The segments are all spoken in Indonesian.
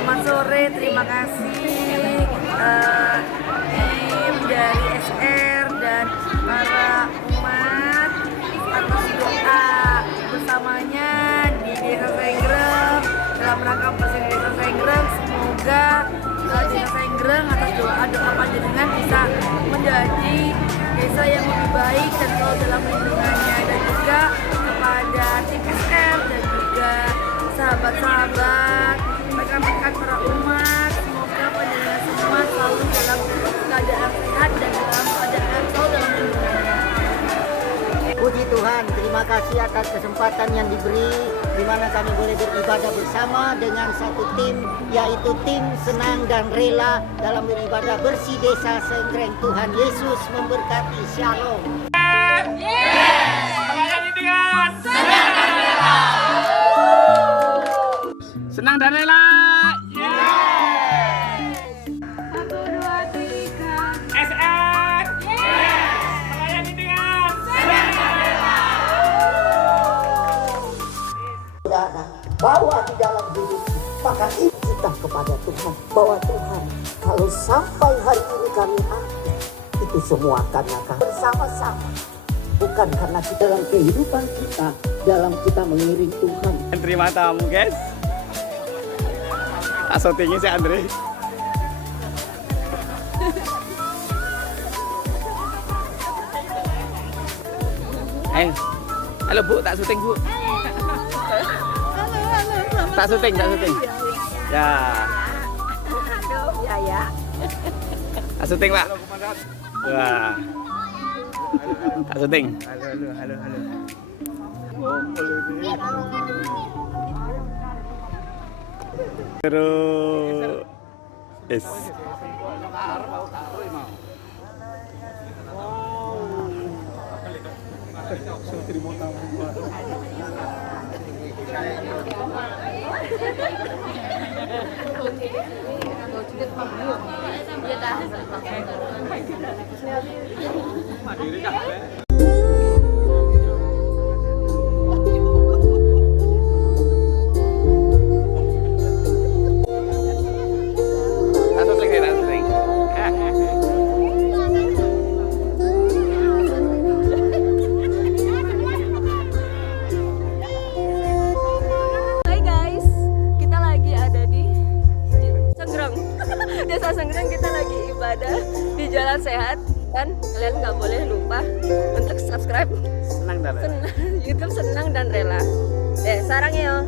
Selamat sore, terima kasih tim dari SR dan para umat atas doa bersamanya di Desa Senggreng dalam rangka bersih Desa Senggreng. Semoga Desa Senggreng atas doa panjenengan bisa menjadi desa yang lebih baik dan selalu dalam lindungannya, dan juga kepada tim SR dan juga sahabat-sahabat, rekan-rekan para umat, semoga panjenengan semua selalu dalam keadaan sehat dan dalam keadaan selalu dalam lindungannya. Puji Tuhan, terima kasih atas kesempatan yang diberi di mana kami boleh beribadah bersama dengan satu tim, yaitu tim Senang dan Rela dalam beribadah bersih Desa Senggreng. Tuhan Yesus memberkati. Shalom. Senang dan Rela. SR. Melayani dengan senang dan rela. Saudara, bawa di dalam diri, maka kita kepada Tuhan, bahwa Tuhan, kalau sampai hari ini kami ada, itu semua karena kami bersama-sama, bukan karena kita dalam kehidupan kita, dalam kita mengiring Tuhan. Terima tamu guys. Tak syutingnya si Andre. Halo Bu, tak syuting Bu. Tak syuting. Ya. Ya. Tak syuting Pak. Wah. Tak syuting. Halo. Terus yes. Desa Senggreng, kita lagi ibadah di Jalan Sehat, dan kalian nggak boleh lupa untuk subscribe YouTube Senang dan Rela. Sarang yo.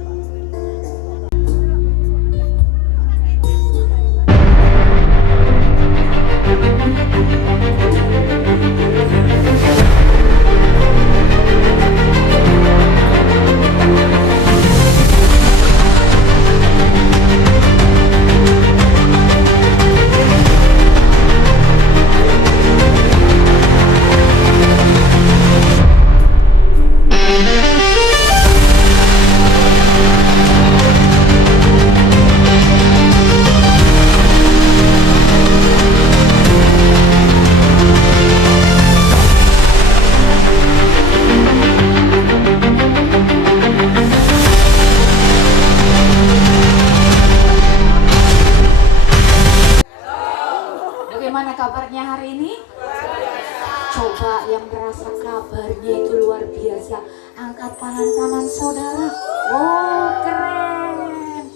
Bagaimana kabarnya hari ini? Coba yang merasa kabarnya itu luar biasa, angkat tangan kanan saudara. Oh, keren.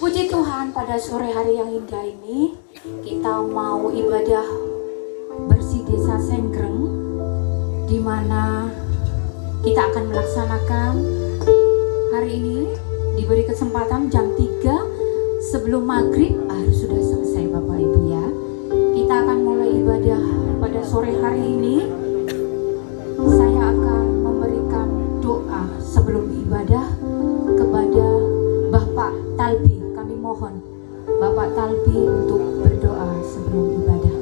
Puji Tuhan, pada sore hari yang indah ini kita mau ibadah bersih Desa Senggreng, di mana kita akan melaksanakan hari ini. Diberi kesempatan jam 3 sebelum maghrib harus sudah selesai Bapak Ibu ya. Kita akan mulai ibadah pada sore hari ini. Saya akan memberikan doa sebelum ibadah kepada Bapak Talbi. Kami mohon Bapak Talbi untuk berdoa sebelum ibadah.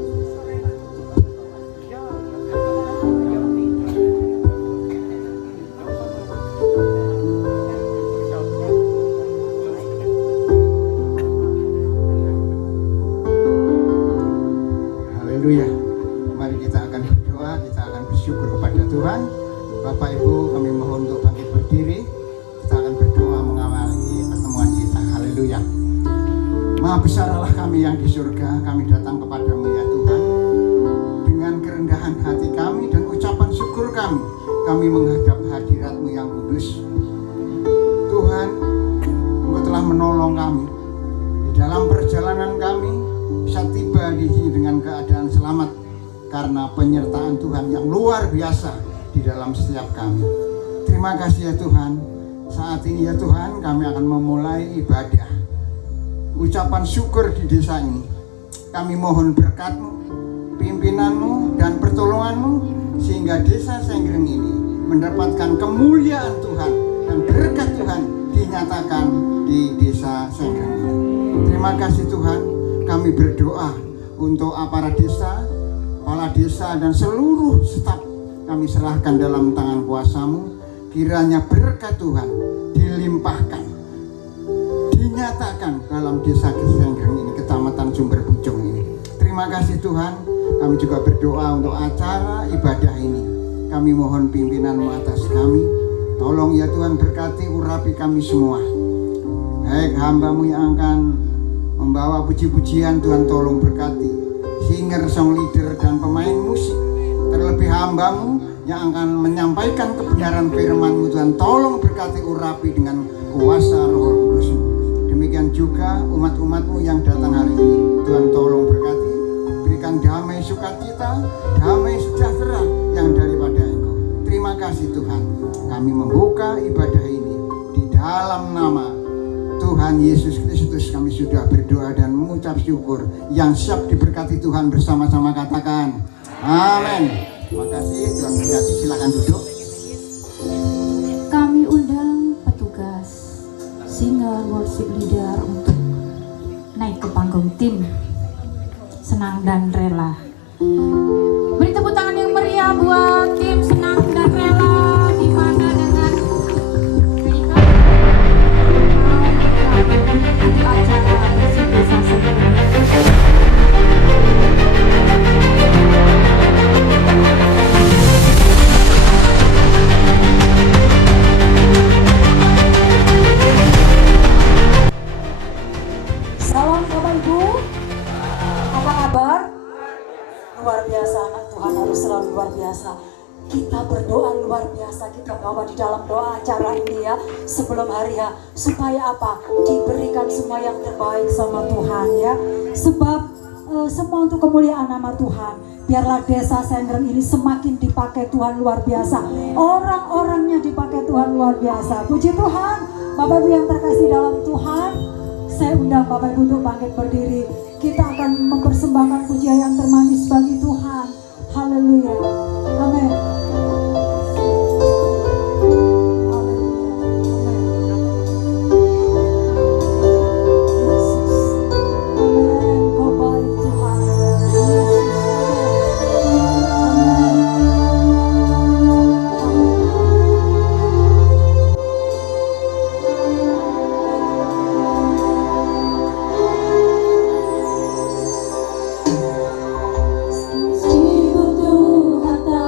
Haleluya. Mari kita akan berdoa, kita akan bersyukur kepada Tuhan. Bapak Ibu, kami mohon untuk bangkit berdiri. Kita akan berdoa mengawali pertemuan kita. Haleluya. Maha besar Allah kami yang di surga, kami datang kepadamu ya Tuhan. Dengan kerendahan hati kami dan ucapan syukur kami menghadap hadirat-Mu yang kudus. Tuhan, Engkau telah menolong kami di dalam perjalanan kami bisa tiba di sini dengan keadaan selamat karena penyertaan Tuhan yang luar biasa di dalam setiap kami. Terima kasih ya Tuhan. Saat ini ya Tuhan, kami akan memulai ibadah ucapan syukur di desa ini. Kami mohon berkat-Mu, pimpinan-Mu dan pertolongan-Mu sehingga desa Senggreng ini mendapatkan kemuliaan Tuhan dan berkat Tuhan dinyatakan di desa Senggreng ini. Terima kasih Tuhan. Kami berdoa untuk aparat desa, kepala desa dan seluruh staf kami serahkan dalam tangan kuasa-Mu. Kiranya berkat Tuhan dilimpahkan, dinyatakan dalam desa Senggreng ini, kecamatan Sumber Pucung ini. Terima kasih Tuhan. Kami juga berdoa untuk acara ibadah ini. Kami mohon pimpinan-Mu atas kami. Tolong ya Tuhan, berkati urapi kami semua. Baik hamba-Mu yang akan membawa puji-pujian, Tuhan tolong berkati singer, song leader dan pemain musik. Terlebih hamba-Mu yang akan menyampaikan kebenaran firman-Mu, Tuhan tolong berkati urapi dengan kuasa Roh Kudus-Mu. Demikian juga umat-umat-Mu yang datang hari ini, Tuhan tolong berkati, berikan damai sukacita, damai sejahtera yang daripada Engkau. Terima kasih Tuhan. Kami membuka ibadah ini di dalam nama Tuhan Yesus Kristus. Kami sudah berdoa dan mengucap syukur. Yang siap diberkati Tuhan bersama-sama katakan amin. Terima kasih, Tuhan berkati. Silakan duduk. Kami undang petugas, singer, worship leader untuk naik ke panggung tim Senang dan Rela. Beri tepuk tangan yang meriah buat tim Senang dan Rela. Gimana dengan mereka di acara Bersih Desa Senggreng. Salam Bapak Ibu, apa kabar? Luar biasa, anak Tuhan harus selalu luar biasa. Kita berdoa luar biasa, kita bawa di dalam doa acara ini ya, sebelum hari H, supaya apa? Diberikan semua yang terbaik sama Tuhan ya. Sebab semua untuk kemuliaan nama Tuhan. Biarlah desa Senggreng ini semakin dipakai Tuhan luar biasa. Orang-orangnya dipakai Tuhan luar biasa. Puji Tuhan, Bapak Ibu yang terkasih dalam Tuhan. Saya undang Bapak Ibu untuk bangkit berdiri. Kita akan mempersembahkan pujian yang termanis bagi Tuhan. Haleluya. Amin. Si butuh harta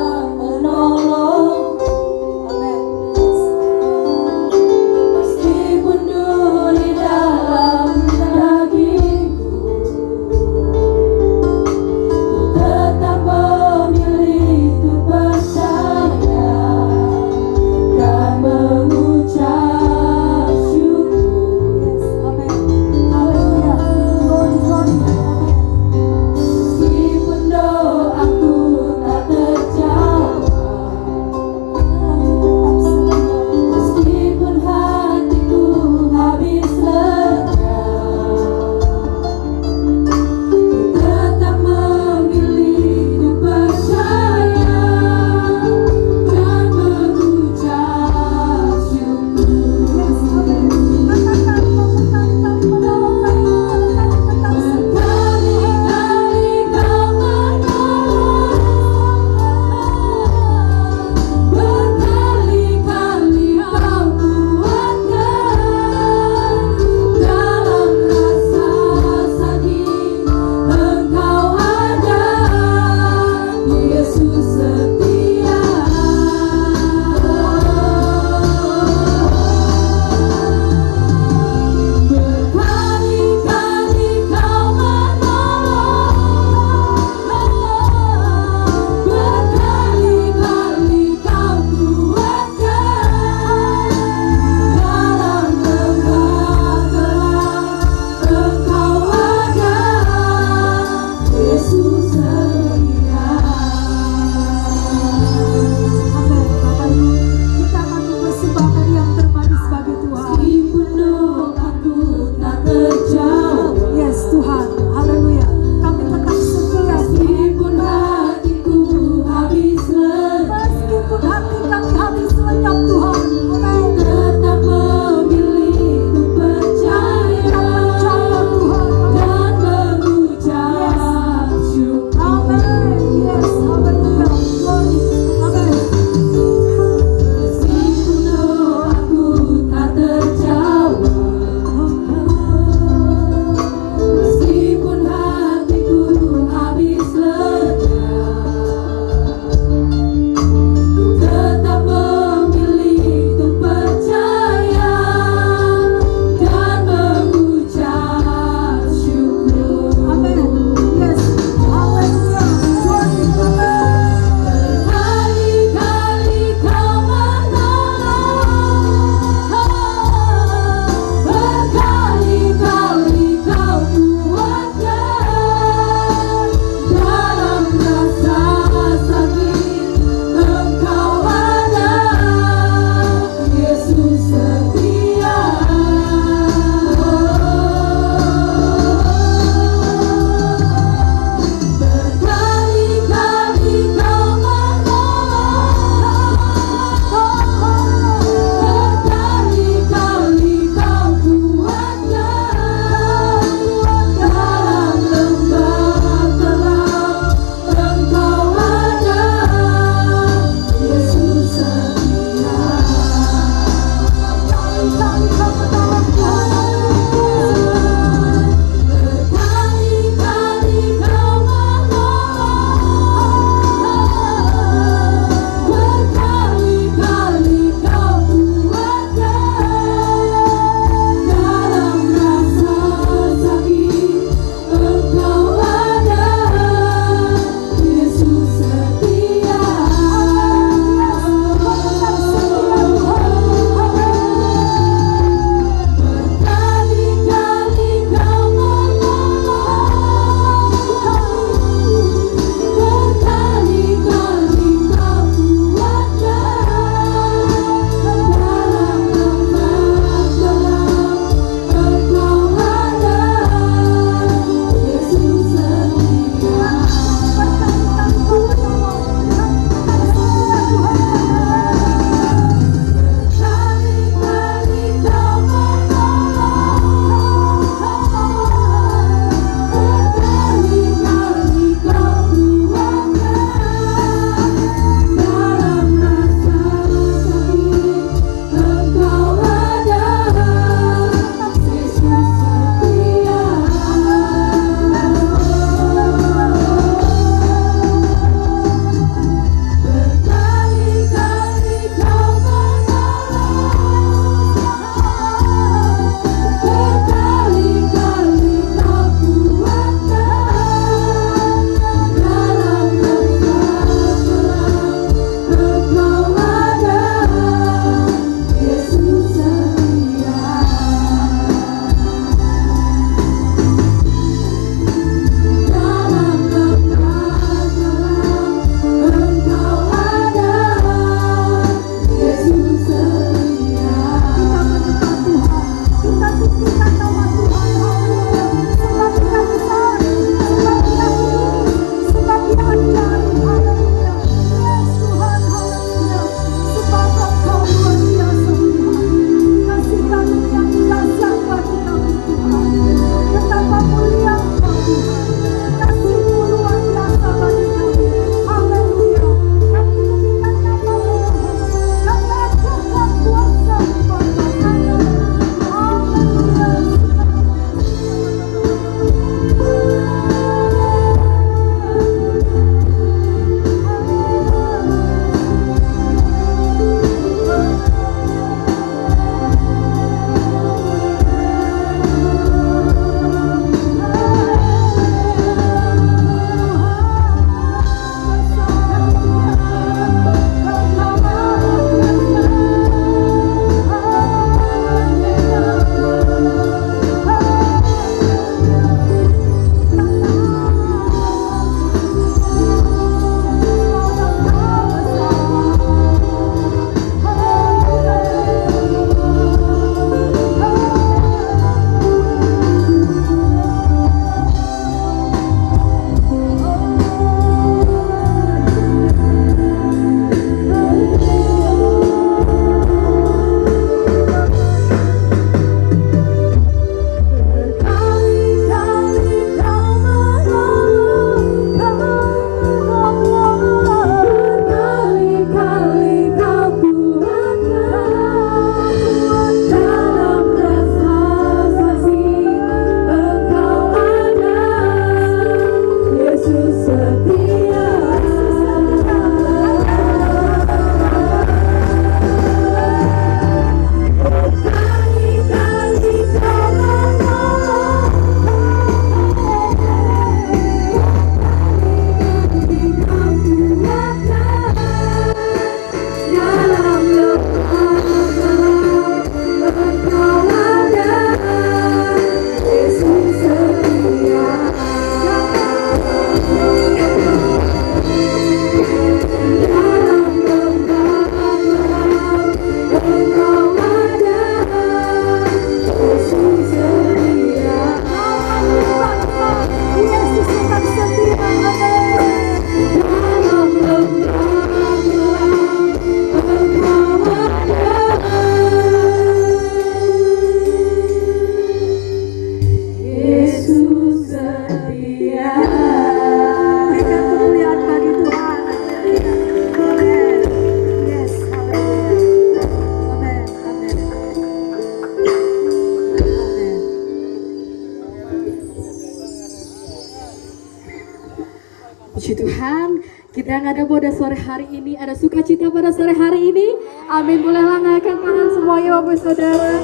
yang ada pada sore hari ini, ada sukacita pada sore hari ini. Amin. Bolehlah ngangkat tangan semuanya Bapak Saudara.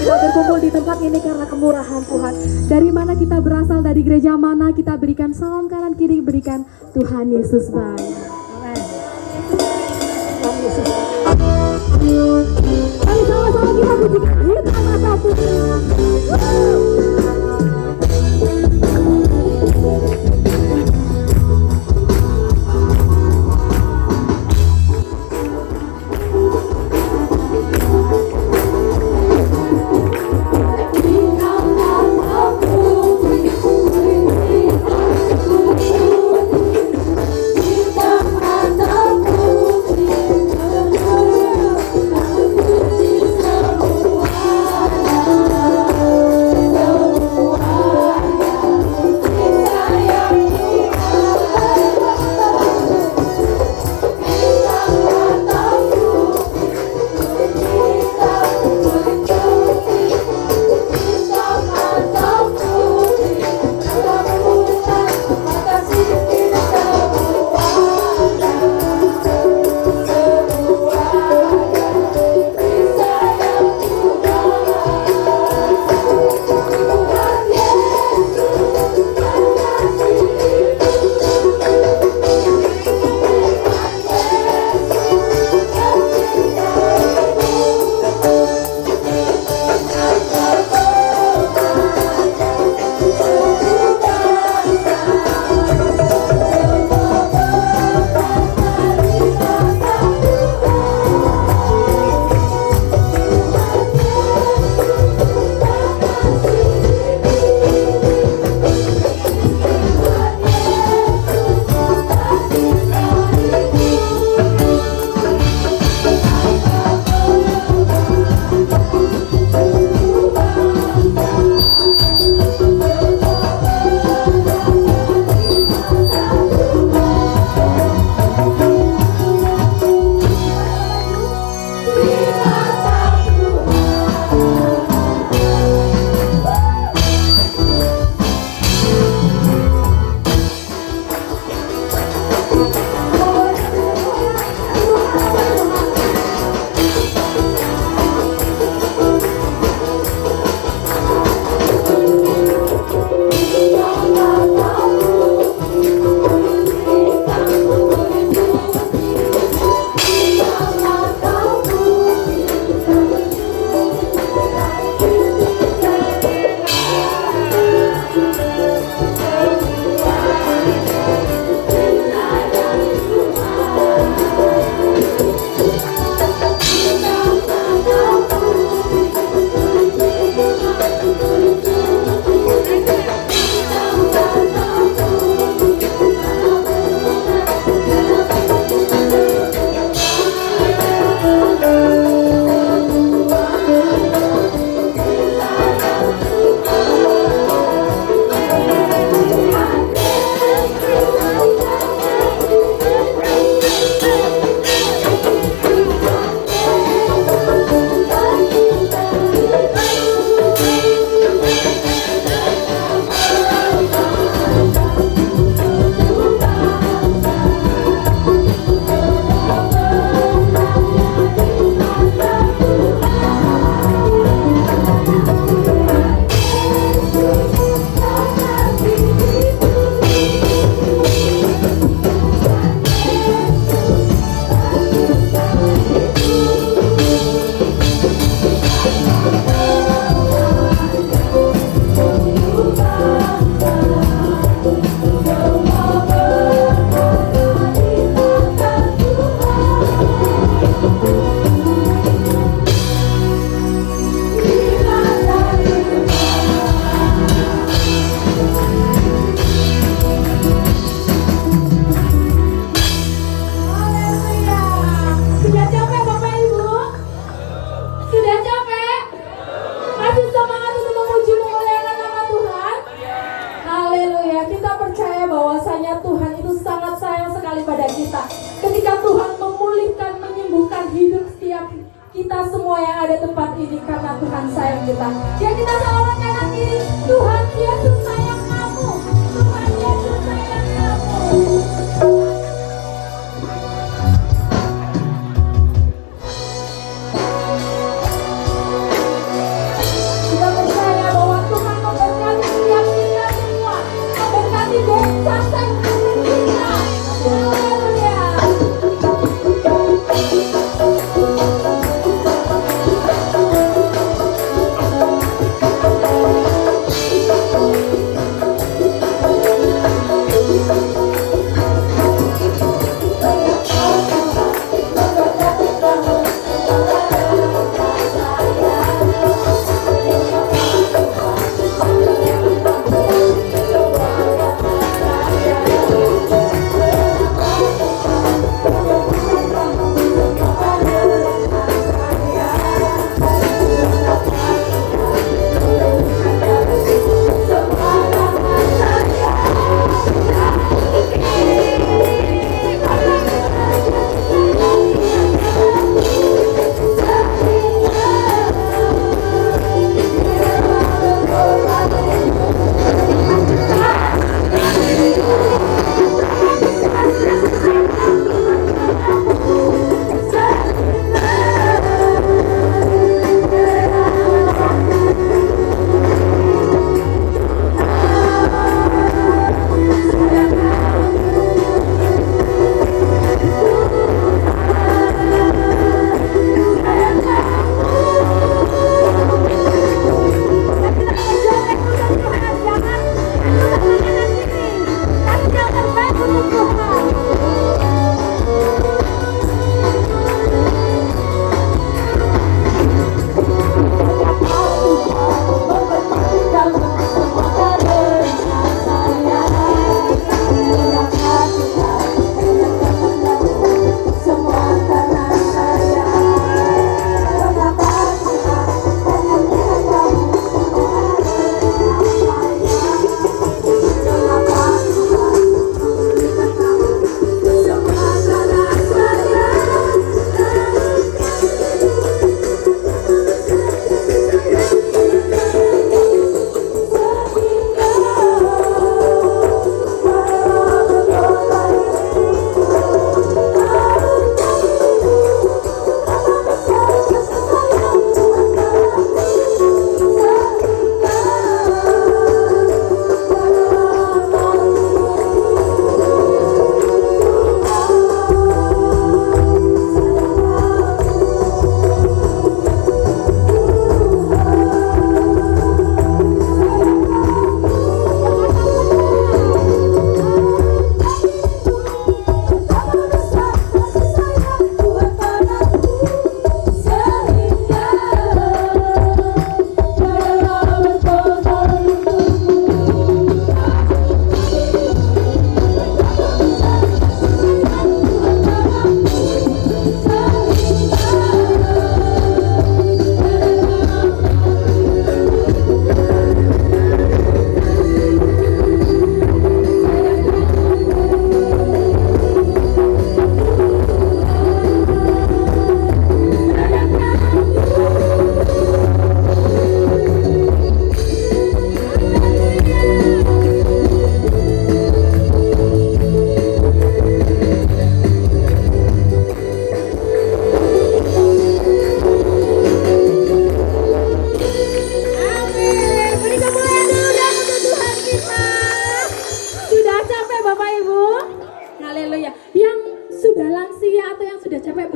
Kita berkumpul di tempat ini karena kemurahan Tuhan. Dari mana kita berasal, dari gereja mana, kita berikan salam kanan kiri, berikan Tuhan Yesus baik. Amin. Tuhan Yesus baik. Ayo sama-sama kita pujikan. Kita mata pujikan. kita. Ya kita salawat kanan kiri. Tuhan Yesus sayang kamu. Tuhan Yesus sayang kamu.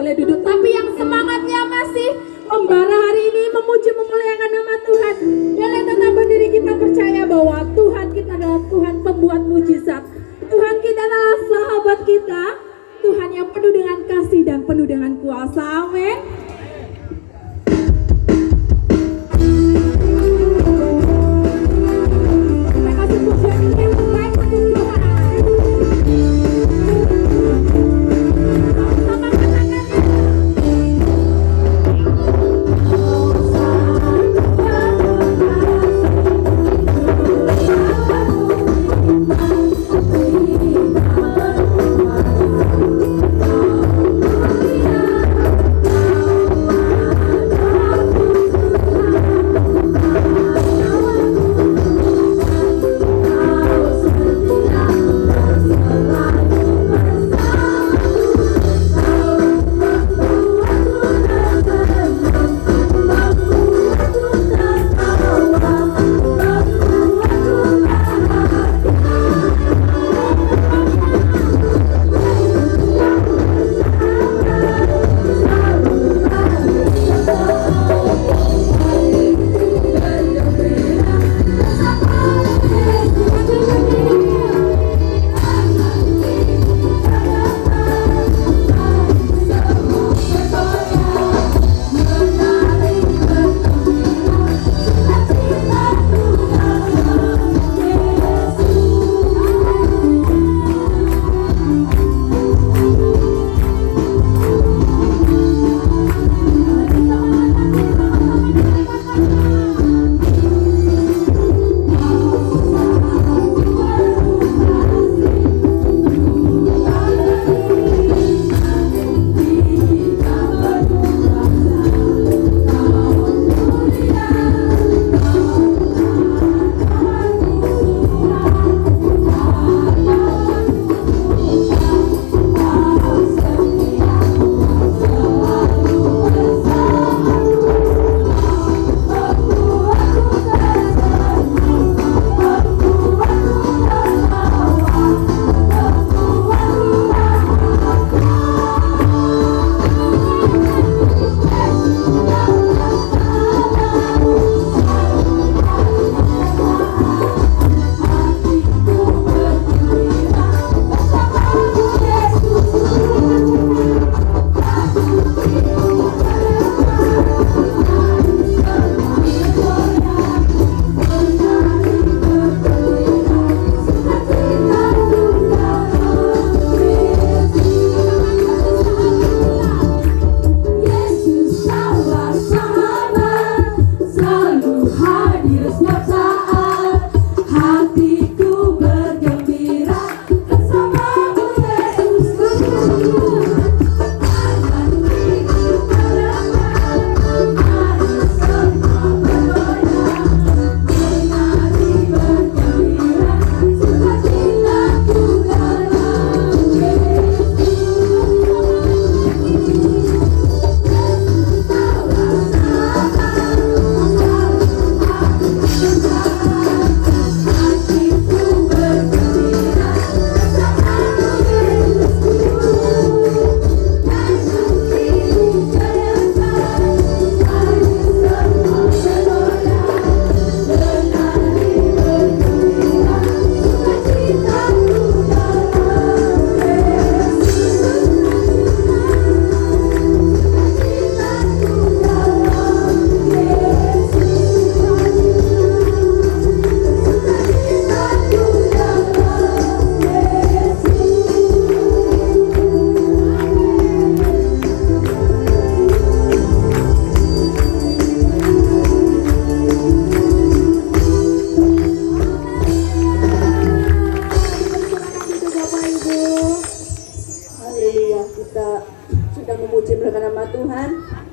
boleh duduk. Tapi yang semangatnya masih membara hari ini, memuji memuliakan nama Tuhan, boleh tetap berdiri. Kita percaya bahwa Tuhan kita adalah Tuhan pembuat mujizat. Tuhan kita adalah sahabat kita, Tuhan yang penuh dengan kasih dan penuh dengan kuasa. Amin. Terima kasih pujian yang terbaik untuk Tuhan. Sama-sama tangannya.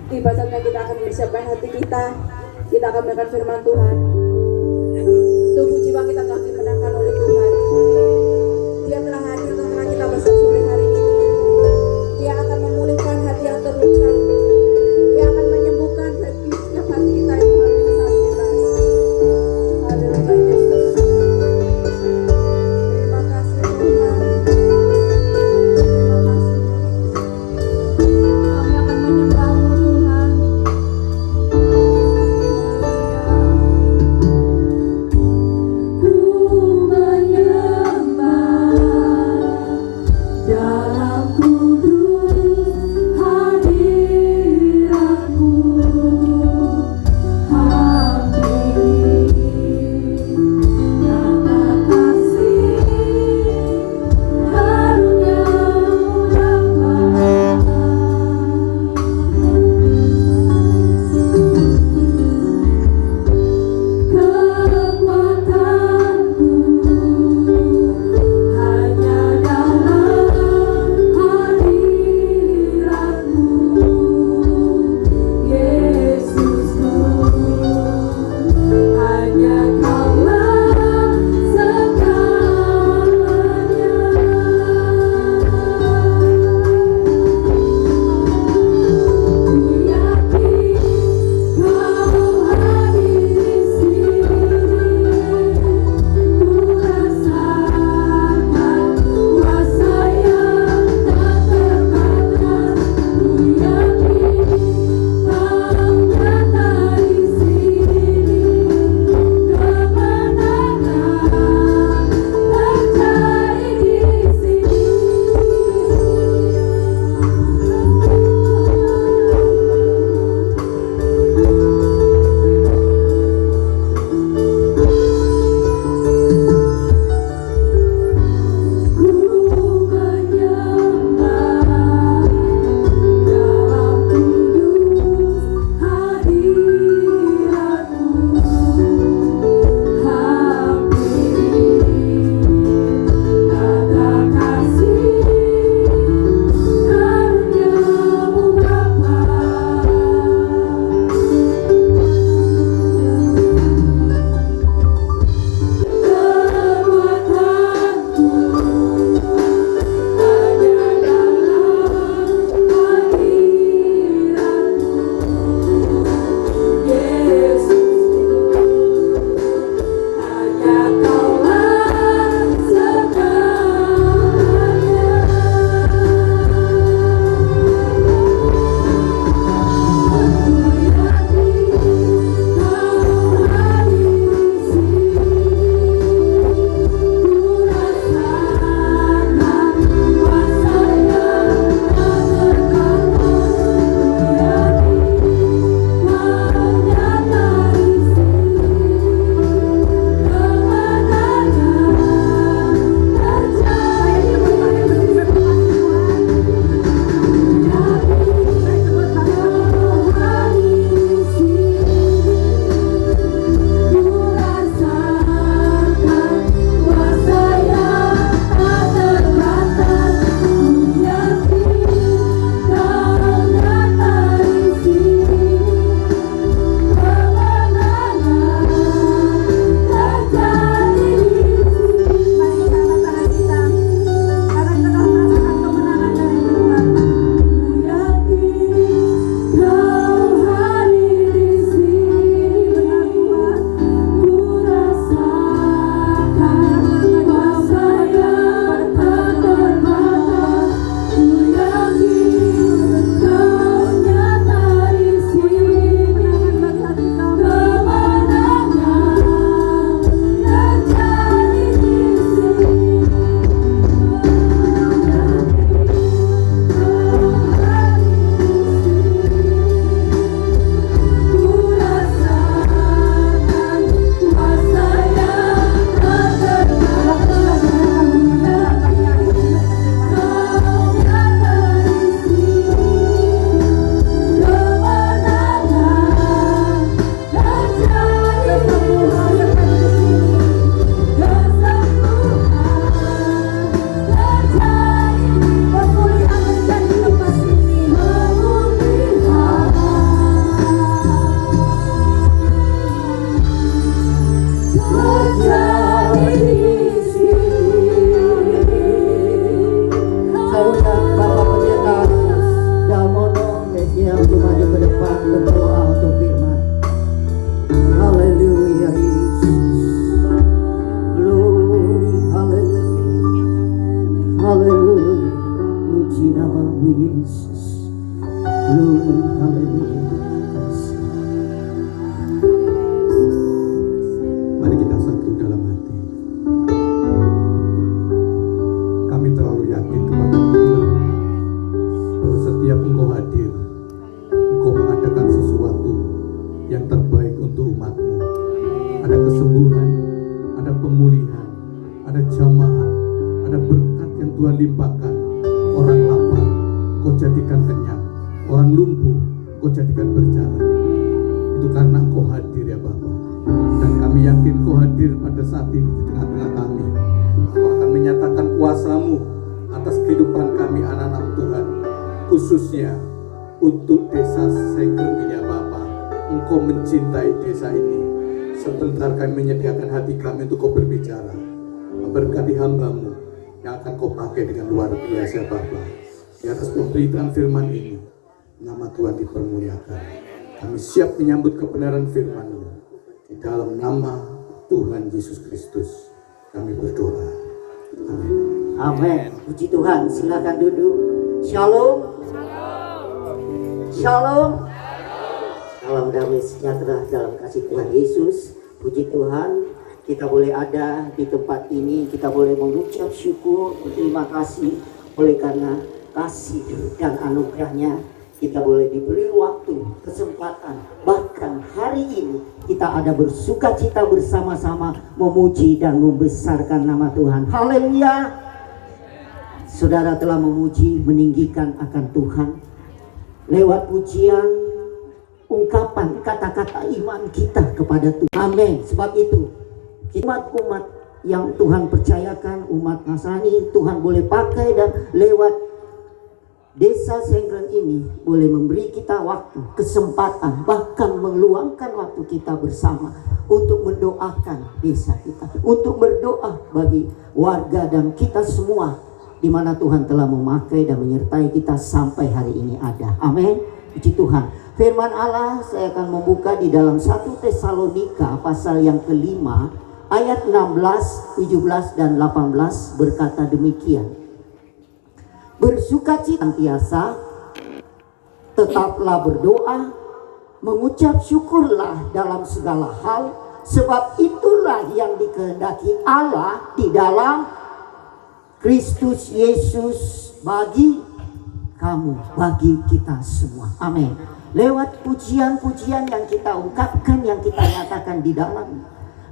Tiba saatnya kita akan mempersiapkan hati kita. Kita akan mendengar firman Tuhan. Tubuh jiwa kita telah dimenangkan oleh Tuhan. Dia telah hadir tengah kita pada sore hari ini. Dia akan memulihkan hati yang terluka. Dia akan menyembuhkan setiap hati kita yang mengalami kesakitan. Haleluya Yesus. Terima kasih Tuhan. Terima kasih Yesus. Amin. Mari kita satu dalam hati. Kami terlalu yakin kepada Tuhan bahwa setiap Engkau hadir, Engkau mengadakan sesuatu yang terbaik untuk umat-Mu. Ada kesembuhan, ada pemulihan, ada jamaah, ada berkat yang Tuhan limpahkan. Orang lapar, Kau jadikan kenyang. Orang lumpuh, Kau jadikan berjalan. Itu karena Engkau hadir ya Bapa. Dan kami yakin Kau hadir pada saat ini di tengah-tengah kami. Kau akan menyatakan kuasa-Mu atas kehidupan kami anak-anak Tuhan. Khususnya untuk desa Senggrem ini ya Bapa. Engkau mencintai desa ini. Sebentar kami menyediakan hati kami untuk Kau berbicara. Berkati hamba-Mu yang akan Kau pakai dengan luar biasa Bapa. Di atas pemberitaan firman ini, nama Tuhan dipermuliakan. Kami siap menyambut kebenaran firman-Mu. Di dalam nama Tuhan Yesus Kristus kami berdoa. Amin. Amin. Puji Tuhan. Silakan duduk. Shalom. Shalom. Salam damai sejahtera dalam kasih Tuhan Yesus. Puji Tuhan. Kita boleh ada di tempat ini. Kita boleh mengucap syukur. Terima kasih oleh karena kasih dan anugerahnya. Kita boleh diberi waktu, kesempatan, bahkan hari ini kita ada bersuka cita bersama-sama memuji dan membesarkan nama Tuhan. Haleluya. Saudara telah memuji, meninggikan akan Tuhan lewat pujian, ungkapan, kata-kata iman kita kepada Tuhan. Amin. Sebab itu umat-umat yang Tuhan percayakan, umat Nasrani, Tuhan boleh pakai dan lewat desa Senggrem ini boleh memberi kita waktu, kesempatan, bahkan meluangkan waktu kita bersama untuk mendoakan desa kita, untuk berdoa bagi warga dan kita semua di mana Tuhan telah memakai dan menyertai kita sampai hari ini ada. Amin. Puji Tuhan. Firman Allah saya akan membuka di dalam 1 Tesalonika pasal yang kelima ayat 16, 17 dan 18 berkata demikian. Bersukacita senantiasa, tetaplah berdoa, mengucap syukurlah dalam segala hal, sebab itulah yang dikehendaki Allah di dalam Kristus Yesus bagi kamu, bagi kita semua. Amin. Lewat pujian-pujian yang kita ungkapkan, yang kita nyatakan di dalam,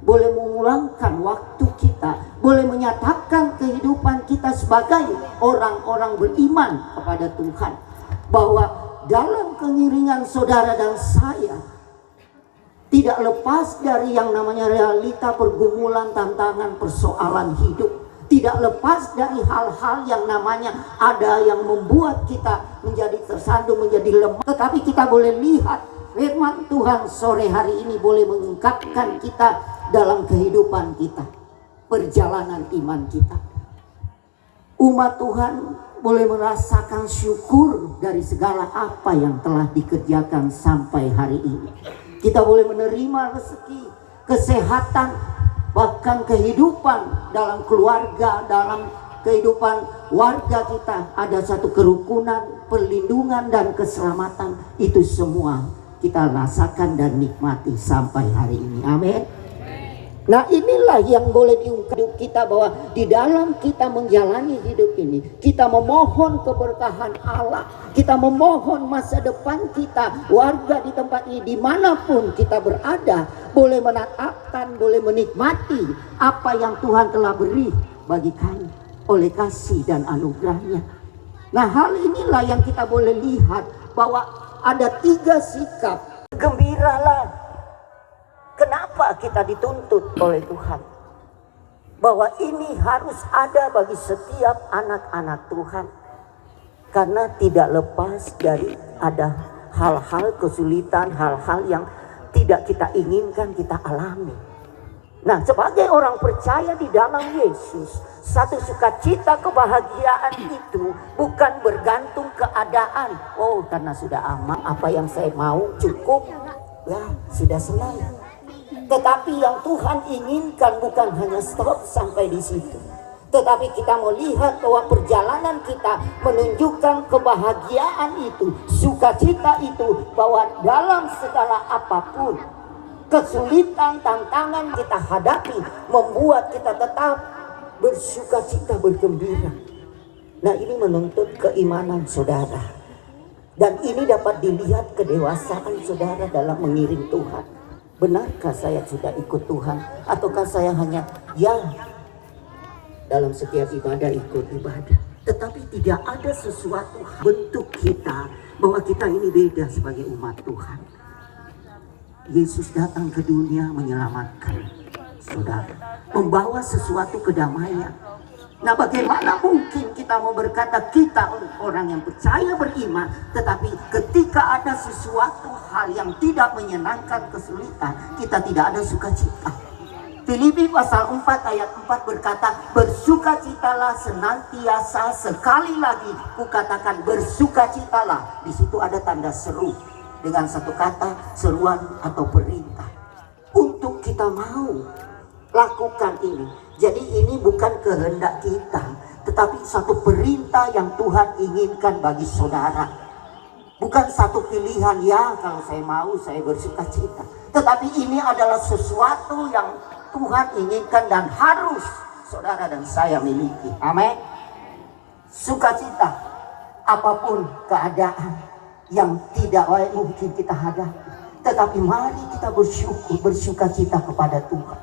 boleh mengulangkan waktu kita, boleh menyatakan kehidupan kita sebagai orang-orang beriman kepada Tuhan, bahwa dalam kengiringan saudara dan saya tidak lepas dari yang namanya realita pergumulan, tantangan, persoalan hidup, tidak lepas dari hal-hal yang namanya ada yang membuat kita menjadi tersandung, menjadi lemah. Tetapi kita boleh lihat firman Tuhan sore hari ini boleh mengungkapkan kita dalam kehidupan kita, perjalanan iman kita. Umat Tuhan boleh merasakan syukur dari segala apa yang telah dikerjakan sampai hari ini. Kita boleh menerima rezeki, kesehatan, bahkan kehidupan dalam keluarga, dalam kehidupan warga kita. Ada satu kerukunan, perlindungan dan keselamatan. Itu semua kita rasakan dan nikmati sampai hari ini. Amin. Nah inilah yang boleh diungkap kita, bahwa di dalam kita menjalani hidup ini, kita memohon keberkahan Allah, kita memohon masa depan kita, warga di tempat ini dimanapun kita berada, boleh menatapkan, boleh menikmati apa yang Tuhan telah beri bagi kami oleh kasih dan anugerahnya. Nah hal inilah yang kita boleh lihat, bahwa ada 3 sikap. Gembiralah. Kenapa kita dituntut oleh Tuhan? Bahwa ini harus ada bagi setiap anak-anak Tuhan. Karena tidak lepas dari ada hal-hal kesulitan, hal-hal yang tidak kita inginkan kita alami. Nah, sebagai orang percaya di dalam Yesus, satu sukacita kebahagiaan itu bukan bergantung keadaan. Oh, karena sudah aman, apa yang saya mau cukup, ya sudah senang. Tetapi yang Tuhan inginkan bukan hanya stop sampai di situ. Tetapi kita mau lihat bahwa perjalanan kita menunjukkan kebahagiaan itu, sukacita itu, bahwa dalam segala apapun kesulitan, tantangan kita hadapi, membuat kita tetap bersukacita, bergembira. Nah, ini menuntut keimanan saudara. Dan ini dapat dilihat kedewasaan saudara dalam mengiring Tuhan. Benarkah saya sudah ikut Tuhan? Ataukah saya hanya dalam setiap ibadah ikut ibadah, tetapi tidak ada sesuatu bentuk kita bahwa kita ini beda sebagai umat Tuhan. Yesus datang ke dunia menyelamatkan saudara, membawa sesuatu kedamaian. Nah, bagaimana mungkin kita mau berkata kita orang yang percaya beriman, tetapi ketika ada sesuatu hal yang tidak menyenangkan, kesulitan, kita tidak ada sukacita. Filipi pasal 4 ayat 4 berkata, bersukacitalah senantiasa, sekali lagi kukatakan bersukacitalah. Di situ ada tanda seru dengan satu kata, seruan atau perintah untuk kita mau lakukan ini. Jadi ini bukan kehendak kita, tetapi satu perintah yang Tuhan inginkan bagi saudara. Bukan satu pilihan, ya kalau saya mau saya bersukacita, tetapi ini adalah sesuatu yang Tuhan inginkan dan harus saudara dan saya miliki. Amin. Sukacita apapun keadaan yang tidak mungkin kita hadapi, tetapi mari kita bersyukur, bersukacita kepada Tuhan.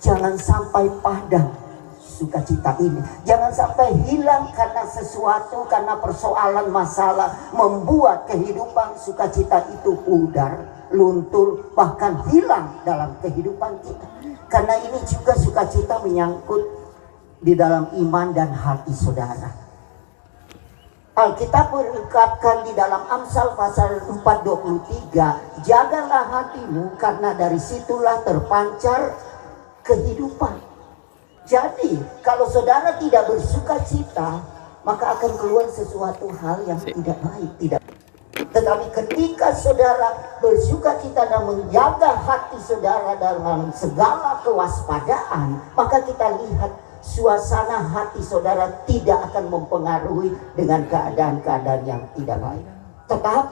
Jangan sampai padam sukacita ini. Jangan sampai hilang karena sesuatu, karena persoalan masalah membuat kehidupan sukacita itu pudar, luntur, bahkan hilang dalam kehidupan kita. Karena ini juga sukacita menyangkut di dalam iman dan hati saudara. Alkitab mengungkapkan di dalam Amsal pasal 4:23, jagalah hatimu karena dari situlah terpancar kehidupan. Jadi kalau saudara tidak bersukacita, maka akan keluar sesuatu hal yang tidak baik, tidak. Tetapi ketika saudara bersukacita dan menjaga hati saudara dalam segala kewaspadaan, maka kita lihat suasana hati saudara tidak akan mempengaruhi dengan keadaan-keadaan yang tidak baik. Tetap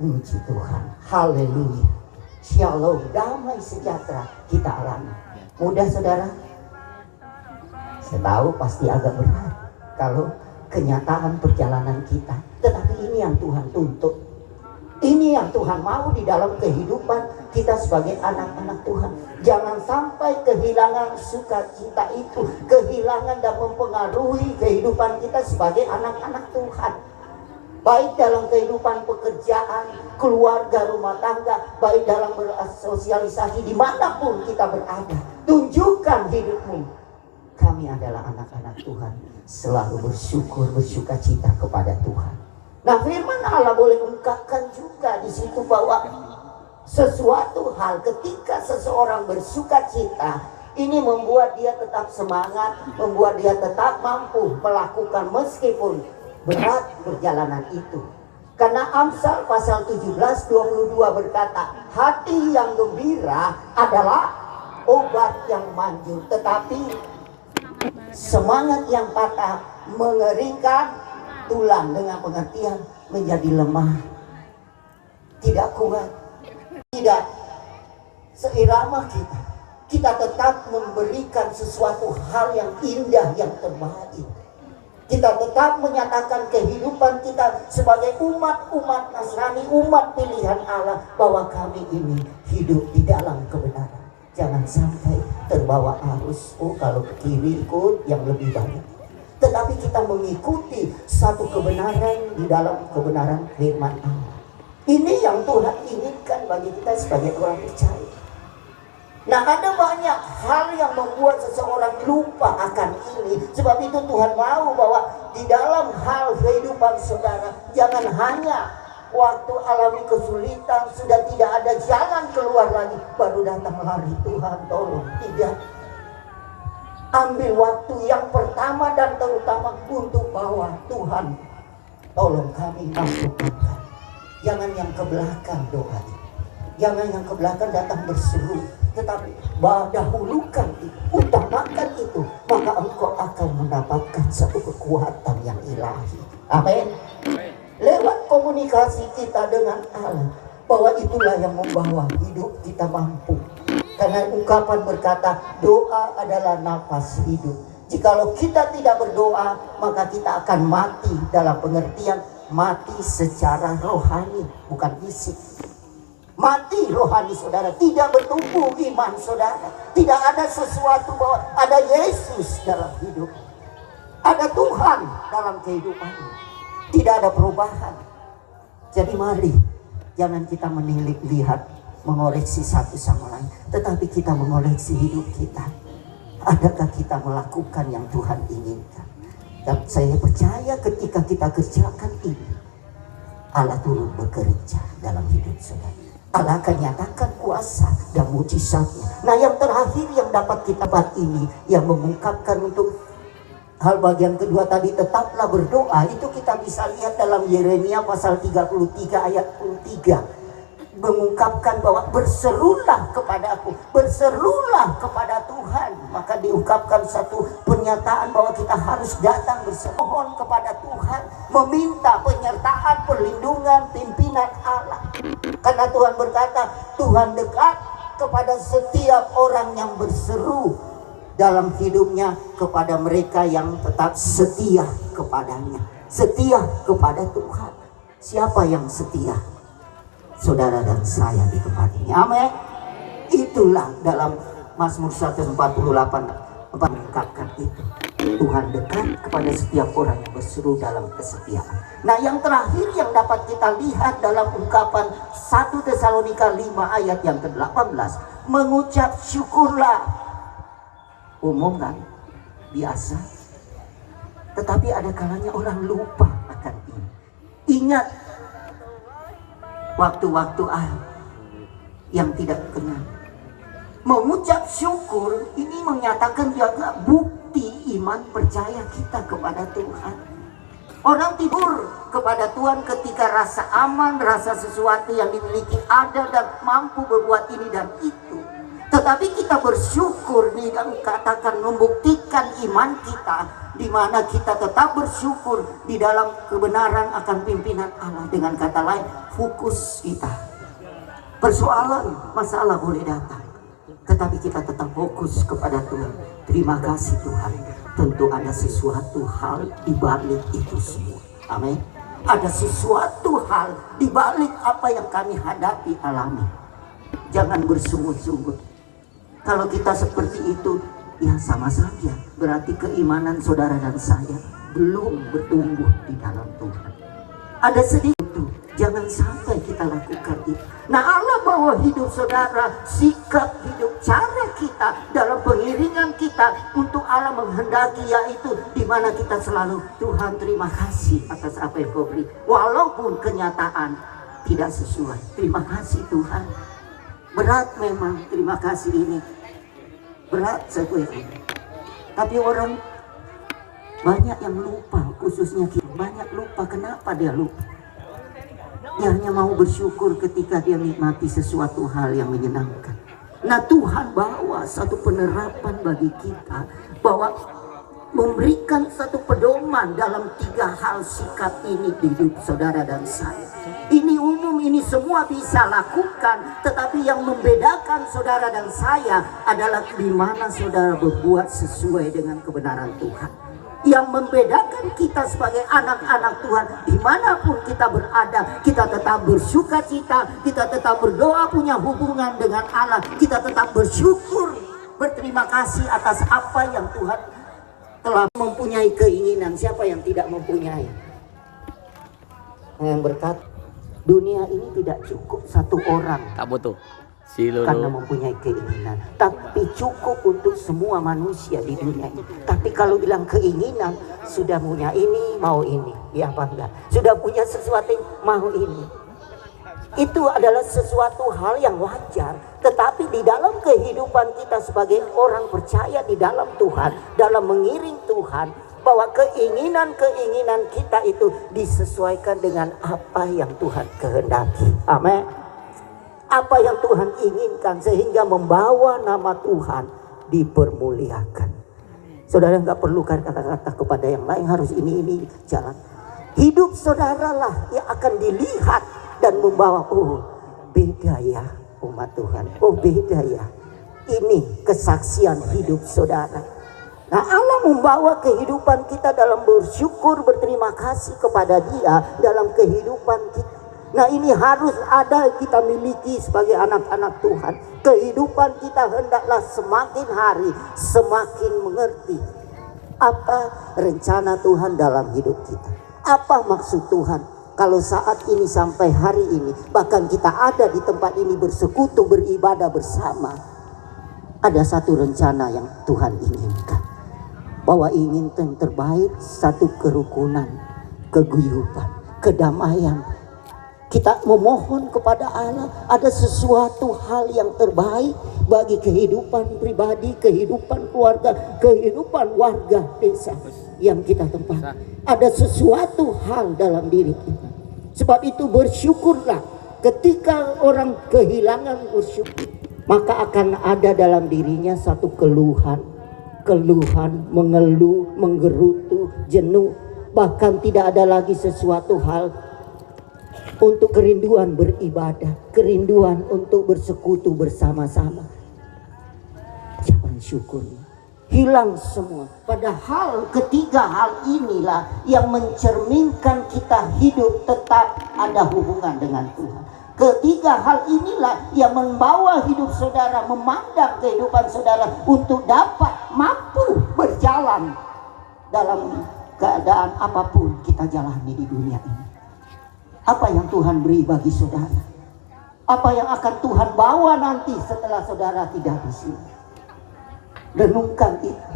puji Tuhan, haleluya, shalom, damai sejahtera kita alami. Mudah saudara? Saya tahu pasti agak berat kalau kenyataan perjalanan kita, tetapi ini yang Tuhan tuntut. Ini yang Tuhan mau di dalam kehidupan kita sebagai anak-anak Tuhan. Jangan sampai kehilangan sukacita itu, kehilangan dan mempengaruhi kehidupan kita sebagai anak-anak Tuhan. Baik dalam kehidupan pekerjaan, keluarga, rumah tangga, baik dalam bersosialisasi, dimanapun kita berada. Tunjukkan hidupmu. Kami adalah anak-anak Tuhan, selalu bersyukur, bersukacita kepada Tuhan. Nah, firman Allah boleh ungkapkan juga di situ bahwa sesuatu hal ketika seseorang bersukacita, ini membuat dia tetap semangat, membuat dia tetap mampu melakukan meskipun berat perjalanan itu. Karena Amsal pasal 17:22 berkata, hati yang gembira adalah obat yang manjur, tetapi semangat yang patah mengeringkan tulang, dengan pengertian menjadi lemah, tidak kuat, tidak seirama kita. Kita tetap memberikan sesuatu hal yang indah, yang terbaik. Kita tetap menyatakan kehidupan kita sebagai umat Nasrani, umat pilihan Allah, bahwa kami ini hidup di dalam kebenaran. Jangan sampai terbawa arus, kalau ke kiri ikut yang lebih banyak. Tetapi kita mengikuti satu kebenaran di dalam kebenaran firman Allah. Ini yang Tuhan inginkan bagi kita sebagai orang percaya. Nah, ada banyak hal yang membuat seseorang lupa akan ini. Sebab itu Tuhan mau bahwa di dalam hal kehidupan saudara, jangan hanya waktu alami kesulitan, sudah tidak ada jalan keluar lagi, baru datang lari, Tuhan tolong. Tidak. Ambil waktu yang pertama dan terutama untuk bahwa Tuhan tolong kami masukkan. Jangan yang ke belakang doa. Jangan yang ke belakang datang berseru, tetapi dahulukan itu, utamakan itu, maka engkau akan mendapatkan satu kekuatan yang ilahi. Amin. Lewat komunikasi kita dengan Allah, bahwa itulah yang membawa hidup kita mampu. Karena ungkapan berkata, doa adalah nafas hidup. Jikalau kita tidak berdoa, maka kita akan mati dalam pengertian mati secara rohani, bukan fisik. Mati rohani saudara, tidak bertumbuh iman saudara. Tidak ada sesuatu bahwa ada Yesus dalam hidup. Ada Tuhan dalam kehidupannya. Tidak ada perubahan. Jadi mari, jangan kita menilik, lihat, mengoreksi satu sama lain. Tetapi kita mengoreksi hidup kita. Adakah kita melakukan yang Tuhan inginkan? Dan saya percaya ketika kita kerjakan ini, Allah turut bekerja dalam hidup saudara. Allah akan nyatakan kuasa dan mujizatnya. Nah, yang terakhir yang dapat kita buat ini, yang mengungkapkan untuk hal bagian kedua tadi, tetaplah berdoa. Itu kita bisa lihat dalam Yeremia pasal 33 ayat 3. Mengungkapkan bahwa berserulah kepada aku, berserulah kepada Tuhan. Maka diungkapkan satu pernyataan bahwa kita harus datang berseru kepada Tuhan, meminta penyertaan, perlindungan, pimpinan Allah. Karena Tuhan berkata, Tuhan dekat kepada setiap orang yang berseru dalam hidupnya, kepada mereka yang tetap setia kepadanya, setia kepada Tuhan. Siapa yang setia? Saudara dan saya di tempat ini. Amin. Itulah dalam Mazmur 148 mengungkapkan itu. Tuhan dekat kepada setiap orang yang berseru dalam kesetiaan. Nah, yang terakhir yang dapat kita lihat dalam ungkapan 1 Tesalonika 5 ayat yang ke-18, mengucap syukurlah. Umum kan? Biasa. Tetapi ada kalanya orang lupa akan ini. Ingat waktu-waktu yang tidak kenal. Mengucap syukur ini menyatakan juga bukti iman percaya kita kepada Tuhan. Orang tidur kepada Tuhan ketika rasa aman, rasa sesuatu yang dimiliki ada dan mampu berbuat ini dan itu. Tetapi kita bersyukur nih, dan katakan membuktikan iman kita, di mana kita tetap bersyukur di dalam kebenaran akan pimpinan Allah. Dengan kata lain, fokus kita. Persoalan, masalah boleh datang, tetapi kita tetap fokus kepada Tuhan. Terima kasih Tuhan. Tentu ada sesuatu hal di balik itu semua. Amin. Ada sesuatu hal di balik apa yang kami hadapi, alami. Jangan bersungut-sungut. Kalau kita seperti itu, ya sama saja. Berarti keimanan saudara dan saya belum bertumbuh di dalam Tuhan. Ada sedikit itu, jangan sampai kita lakukan itu. Nah, Allah bawa hidup saudara, sikap hidup, cara kita dalam pengiringan kita untuk Allah menghendaki, yaitu di mana kita selalu, Tuhan terima kasih atas apa yang Kau beri. Walaupun kenyataan tidak sesuai, terima kasih Tuhan. Berat memang, terima kasih ini. Berat sebenarnya. Tapi orang banyak yang lupa, khususnya kita banyak lupa. Kenapa dia lupa? Dia hanya mau bersyukur ketika dia menikmati sesuatu hal yang menyenangkan. Nah, Tuhan bawa satu penerapan bagi kita bahwa memberikan satu pedoman dalam 3 hal sikap ini di hidup saudara dan saya. Ini umum, ini semua bisa lakukan, tetapi yang membedakan saudara dan saya adalah di mana saudara berbuat sesuai dengan kebenaran Tuhan. Yang membedakan kita sebagai anak-anak Tuhan, dimanapun kita berada, kita tetap bersuka cita, kita tetap berdoa, punya hubungan dengan Allah, kita tetap bersyukur, berterima kasih atas apa yang Tuhan telah mempunyai keinginan. Siapa yang tidak mempunyai? Yang berkata, dunia ini tidak cukup satu orang. Tak butuh. Karena mempunyai keinginan, tapi cukup untuk semua manusia di dunia ini. Tapi kalau bilang keinginan, sudah punya ini, mau ini, ya apa enggak? Sudah punya sesuatu, mau ini. Itu adalah sesuatu hal yang wajar. Tetapi di dalam kehidupan kita sebagai orang percaya di dalam Tuhan, dalam mengiring Tuhan, bahwa keinginan-keinginan kita itu disesuaikan dengan apa yang Tuhan kehendaki. Amin. apa yang Tuhan inginkan sehingga membawa nama Tuhan dipermuliakan. Saudara nggak perlu kata-kata kepada yang lain, harus ini jalan. Hidup saudaralah yang akan dilihat dan membawa, oh beda ya umat Tuhan, oh beda ya. Ini kesaksian hidup saudara. Nah, Allah membawa kehidupan kita dalam bersyukur, berterima kasih kepada Dia dalam kehidupan kita. Nah, ini harus ada kita miliki sebagai anak-anak Tuhan. Kehidupan kita hendaklah semakin hari semakin mengerti apa rencana Tuhan dalam hidup kita. Apa maksud Tuhan kalau saat ini sampai hari ini bahkan kita ada di tempat ini bersekutu, beribadah bersama. Ada satu rencana yang Tuhan inginkan, bahwa ingin yang terbaik, satu kerukunan, keguyuban, kedamaian. Kita memohon kepada Allah ada sesuatu hal yang terbaik bagi kehidupan pribadi, kehidupan keluarga, kehidupan warga desa yang kita tempati. Ada sesuatu hal dalam diri kita. Sebab itu bersyukurlah. Ketika orang kehilangan bersyukur, maka akan ada dalam dirinya satu keluhan, mengeluh, menggerutu, jenuh. Bahkan tidak ada lagi sesuatu hal untuk kerinduan beribadah, kerinduan untuk bersekutu bersama-sama. Jangan syukurnya hilang semua. Padahal ketiga hal inilah yang mencerminkan kita hidup tetap ada hubungan dengan Tuhan. Ketiga hal inilah yang membawa hidup saudara, memandang kehidupan saudara untuk dapat mampu berjalan dalam keadaan apapun kita jalani di dunia ini. Apa yang Tuhan beri bagi saudara? Apa yang akan Tuhan bawa nanti setelah saudara tidak di sini? Renungkan itu.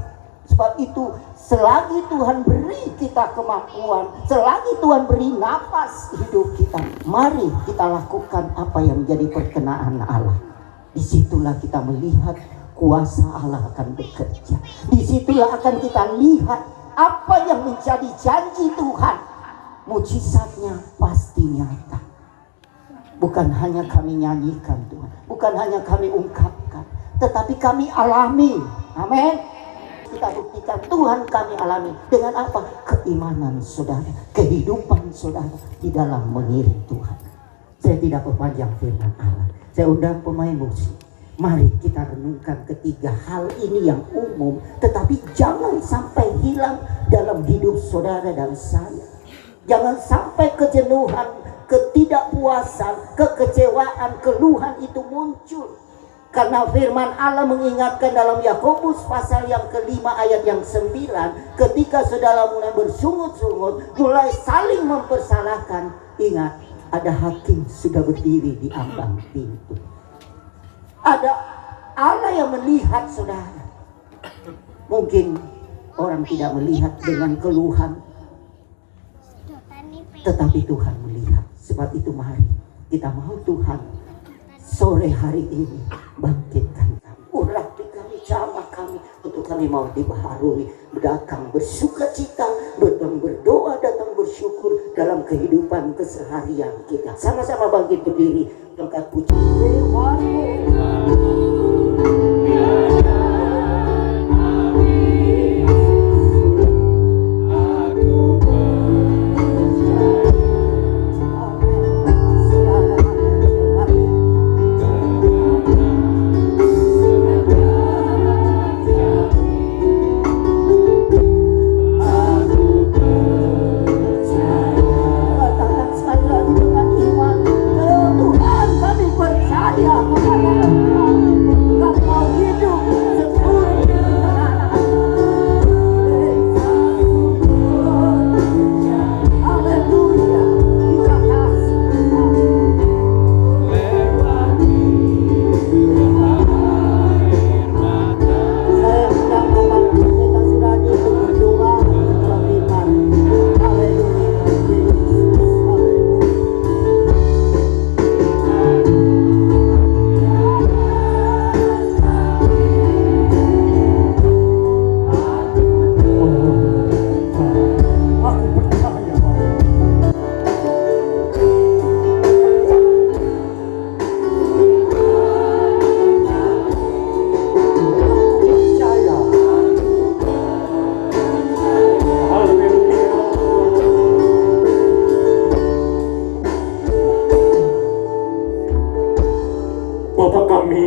Sebab itu selagi Tuhan beri kita kemampuan, selagi Tuhan beri nafas hidup kita, mari kita lakukan apa yang menjadi perkenaan Allah. Disitulah kita melihat kuasa Allah akan bekerja. Disitulah akan kita lihat apa yang menjadi janji Tuhan. Mujizatnya pasti nyata. Bukan hanya kami nyanyikan Tuhan, bukan hanya kami ungkapkan, tetapi kami alami. Amin. Kita buktikan Tuhan kami alami dengan apa? Keimanan saudara, kehidupan saudara di dalam mengiring Tuhan. Saya tidak perpanjang firman Allah. Saya undang pemain musik. Mari kita renungkan ketiga hal ini yang umum, tetapi jangan sampai hilang dalam hidup saudara dan saya. Jangan sampai kejenuhan, ketidakpuasan, kekecewaan, keluhan itu muncul. Karena firman Allah mengingatkan dalam Yakobus pasal yang kelima ayat yang 9. Ketika saudara mulai bersungut-sungut, mulai saling mempersalahkan, ingat ada hakim sudah berdiri di ambang pintu. Ada Allah yang melihat saudara. Mungkin orang tidak melihat dengan keluhan, tetapi Tuhan melihat. Sebab itu mari kita mau Tuhan sore hari ini bangkitkan kami, urapi kami, jamah kami, untuk kami mau dibaharui, datang bersuka cita, datang berdoa, datang bersyukur dalam kehidupan keseharian kita. Sama-sama bangkit berdiri, angkat puji.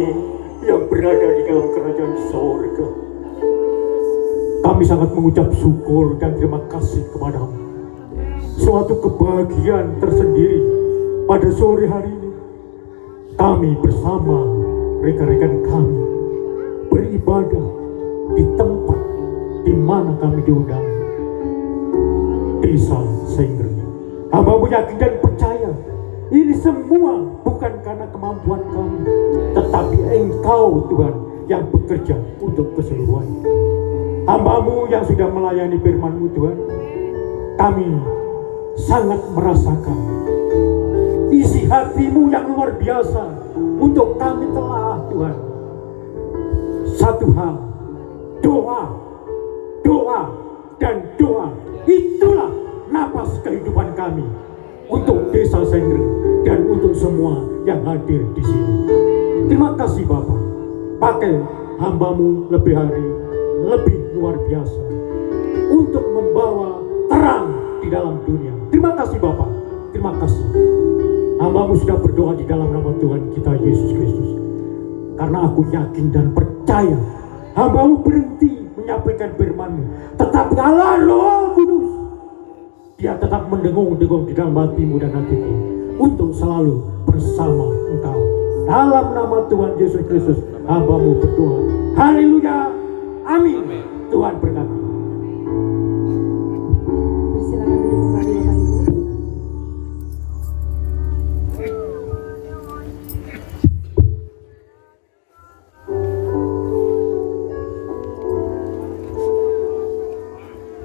kami yang berada di dalam kerajaan sorga. Kami sangat mengucap syukur dan terima kasih kepadamu. Suatu kebahagiaan tersendiri pada sore hari ini. Kami bersama rekan-rekan kami beribadah di tempat di mana kami diundang. Desa Sengger. Hamba-Mu yakin dan percaya ini semua bukan karena kemampuan kami, tetapi Engkau Tuhan yang bekerja untuk keseluruhannya. Hamba-Mu yang sudah melayani firman-Mu Tuhan, kami sangat merasakan isi hati-Mu yang luar biasa untuk kami telah Tuhan. Satu hal, doa, doa, dan doa. Itulah napas kehidupan kami untuk Desa Sengger dan untuk semua yang hadir di sini. Terima kasih Bapak. Pakai hamba-Mu lebih hari, lebih luar biasa untuk membawa terang di dalam dunia. Terima kasih Bapak. Terima kasih. Hamba-Mu sudah berdoa di dalam nama Tuhan kita Yesus Kristus. Karena aku yakin dan percaya hamba-Mu berhenti menyampaikan firman-Mu, tetapi Allah Roh Kudus, Dia tetap mendengung-dengung di dalam hatimu dan hatiku untuk selalu bersama Engkau. Dalam nama Tuhan Yesus Kristus, hamba-Mu berdoa. Haleluya. Amin. Tuhan berkati. Silakan duduk kembali Bapak Ibu.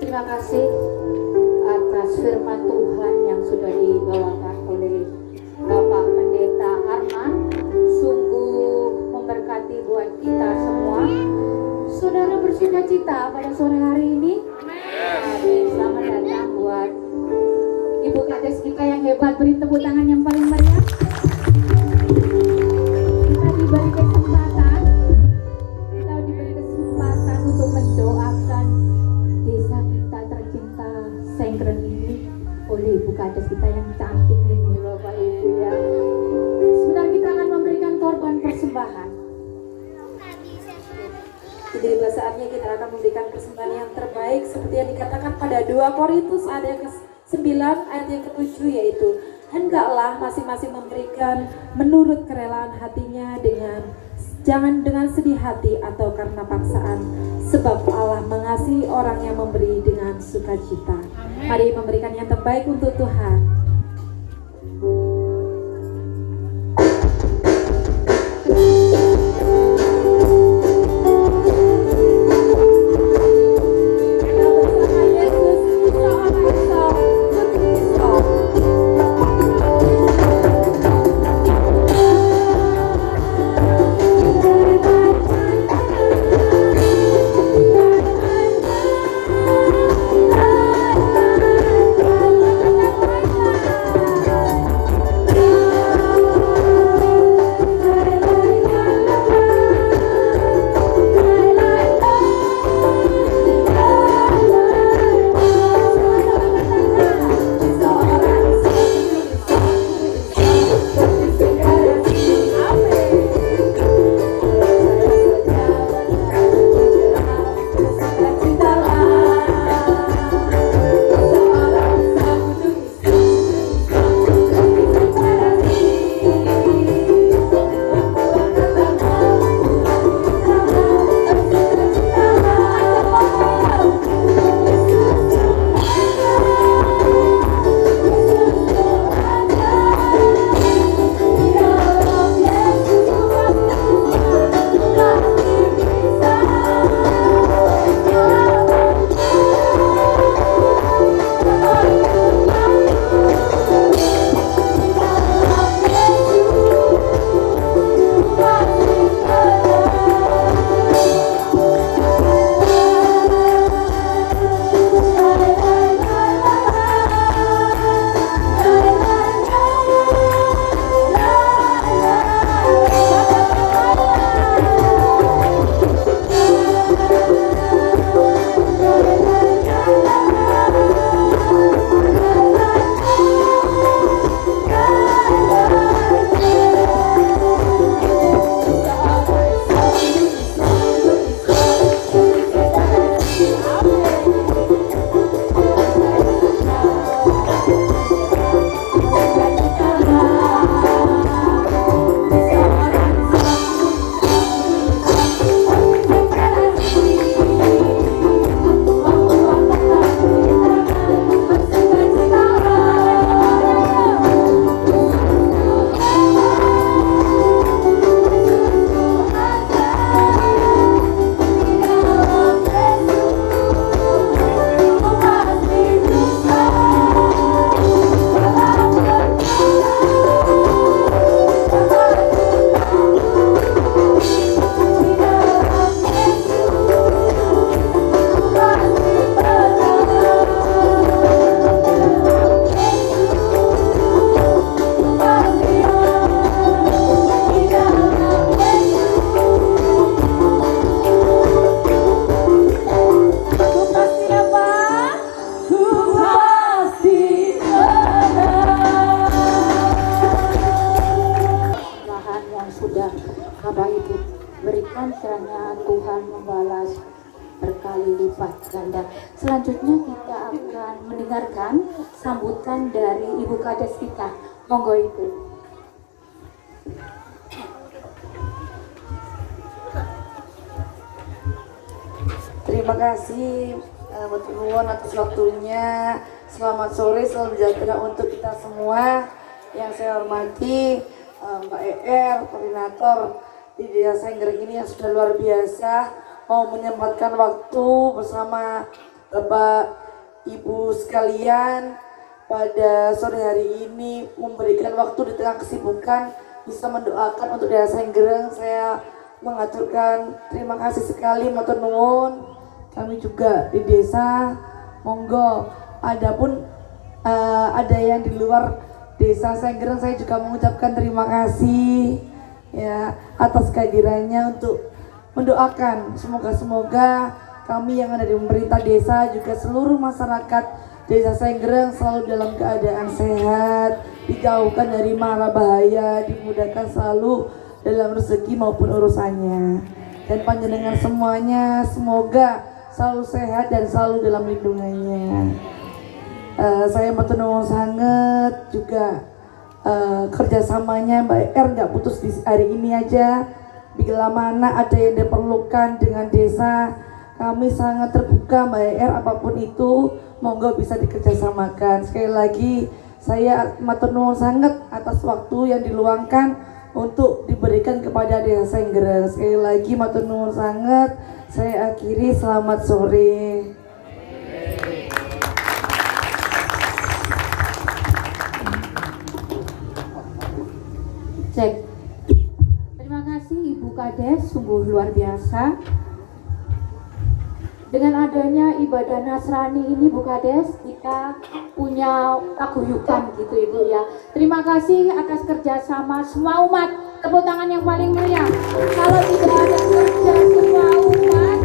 Terima kasih atas firman Tuhan yang sudah dibawakan oleh Bapak Pendeta Arman. Sungguh memberkati buat kita semua. Saudara bersuka cita pada sore hari ini. Amin. Selamat datang buat Ibu Kades kita yang hebat. Beri tepuk tangan yang paling meriah. Kita diberi kesempatan untuk mendoakan desa kita tercinta Sengger ini oleh Ibu Kades kita yang cantik ini, Bapak Ibu ya. Sebentar kita akan memberikan korban persembahan. Jadi saatnya kita akan memberikan persembahan yang terbaik seperti yang dikatakan pada 2 Korintus ayat yang ke-9 ayat yang ke-7, yaitu hendaklah masing-masing memberikan menurut kerelaan hatinya, jangan dengan sedih hati atau karena paksaan, sebab Allah mengasihi orang yang memberi dengan sukacita. Mari memberikan yang terbaik untuk Tuhan. Bapak Ibu, berikan kiranya Tuhan membalas berkali lipat ganda. Selanjutnya kita akan mendengarkan sambutan dari Ibu Kades kita. Monggo Ibu. Terima kasih Bapak Nuwun atas waktunya. Selamat sore, salam sejahtera untuk kita semua. Yang saya hormati Mbak ER, koordinator di Desa Senggreng ini yang sudah luar biasa mau menyempatkan waktu bersama Bapak Ibu sekalian pada sore hari ini, memberikan waktu di tengah kesibukan bisa mendoakan untuk Desa Senggreng. Saya mengaturkan terima kasih sekali, matur nuwun. Kami juga di desa, monggo. Adapun ada yang di luar Desa Senggreng, saya juga mengucapkan terima kasih ya atas kehadirannya untuk mendoakan semoga kami yang ada di pemerintah desa juga seluruh masyarakat Desa Senggreng selalu dalam keadaan sehat, dijauhkan dari mara bahaya, dimudahkan selalu dalam rezeki maupun urusannya. Dan panjenengan semuanya semoga selalu sehat dan selalu dalam lindungannya. Saya matur nuwun sangat juga kerjasamanya Mbak ER nggak putus di hari ini aja. Bila mana ada yang diperlukan dengan desa, kami sangat terbuka Mbak ER, apapun itu monggo bisa dikerjasamakan. Sekali lagi saya matur nuwun sangat atas waktu yang diluangkan untuk diberikan kepada Desa Senggreng. Sekali lagi matur nuwun sangat. Saya akhiri, selamat sore. Cek. Terima kasih Ibu Kades, sungguh luar biasa. Dengan adanya ibadah Nasrani ini Bu Kades, kita punya paguyuban gitu Ibu ya. Terima kasih atas kerjasama semua umat. Tepuk tangan yang paling meriah. Kalau tidak ada kerja semua umat,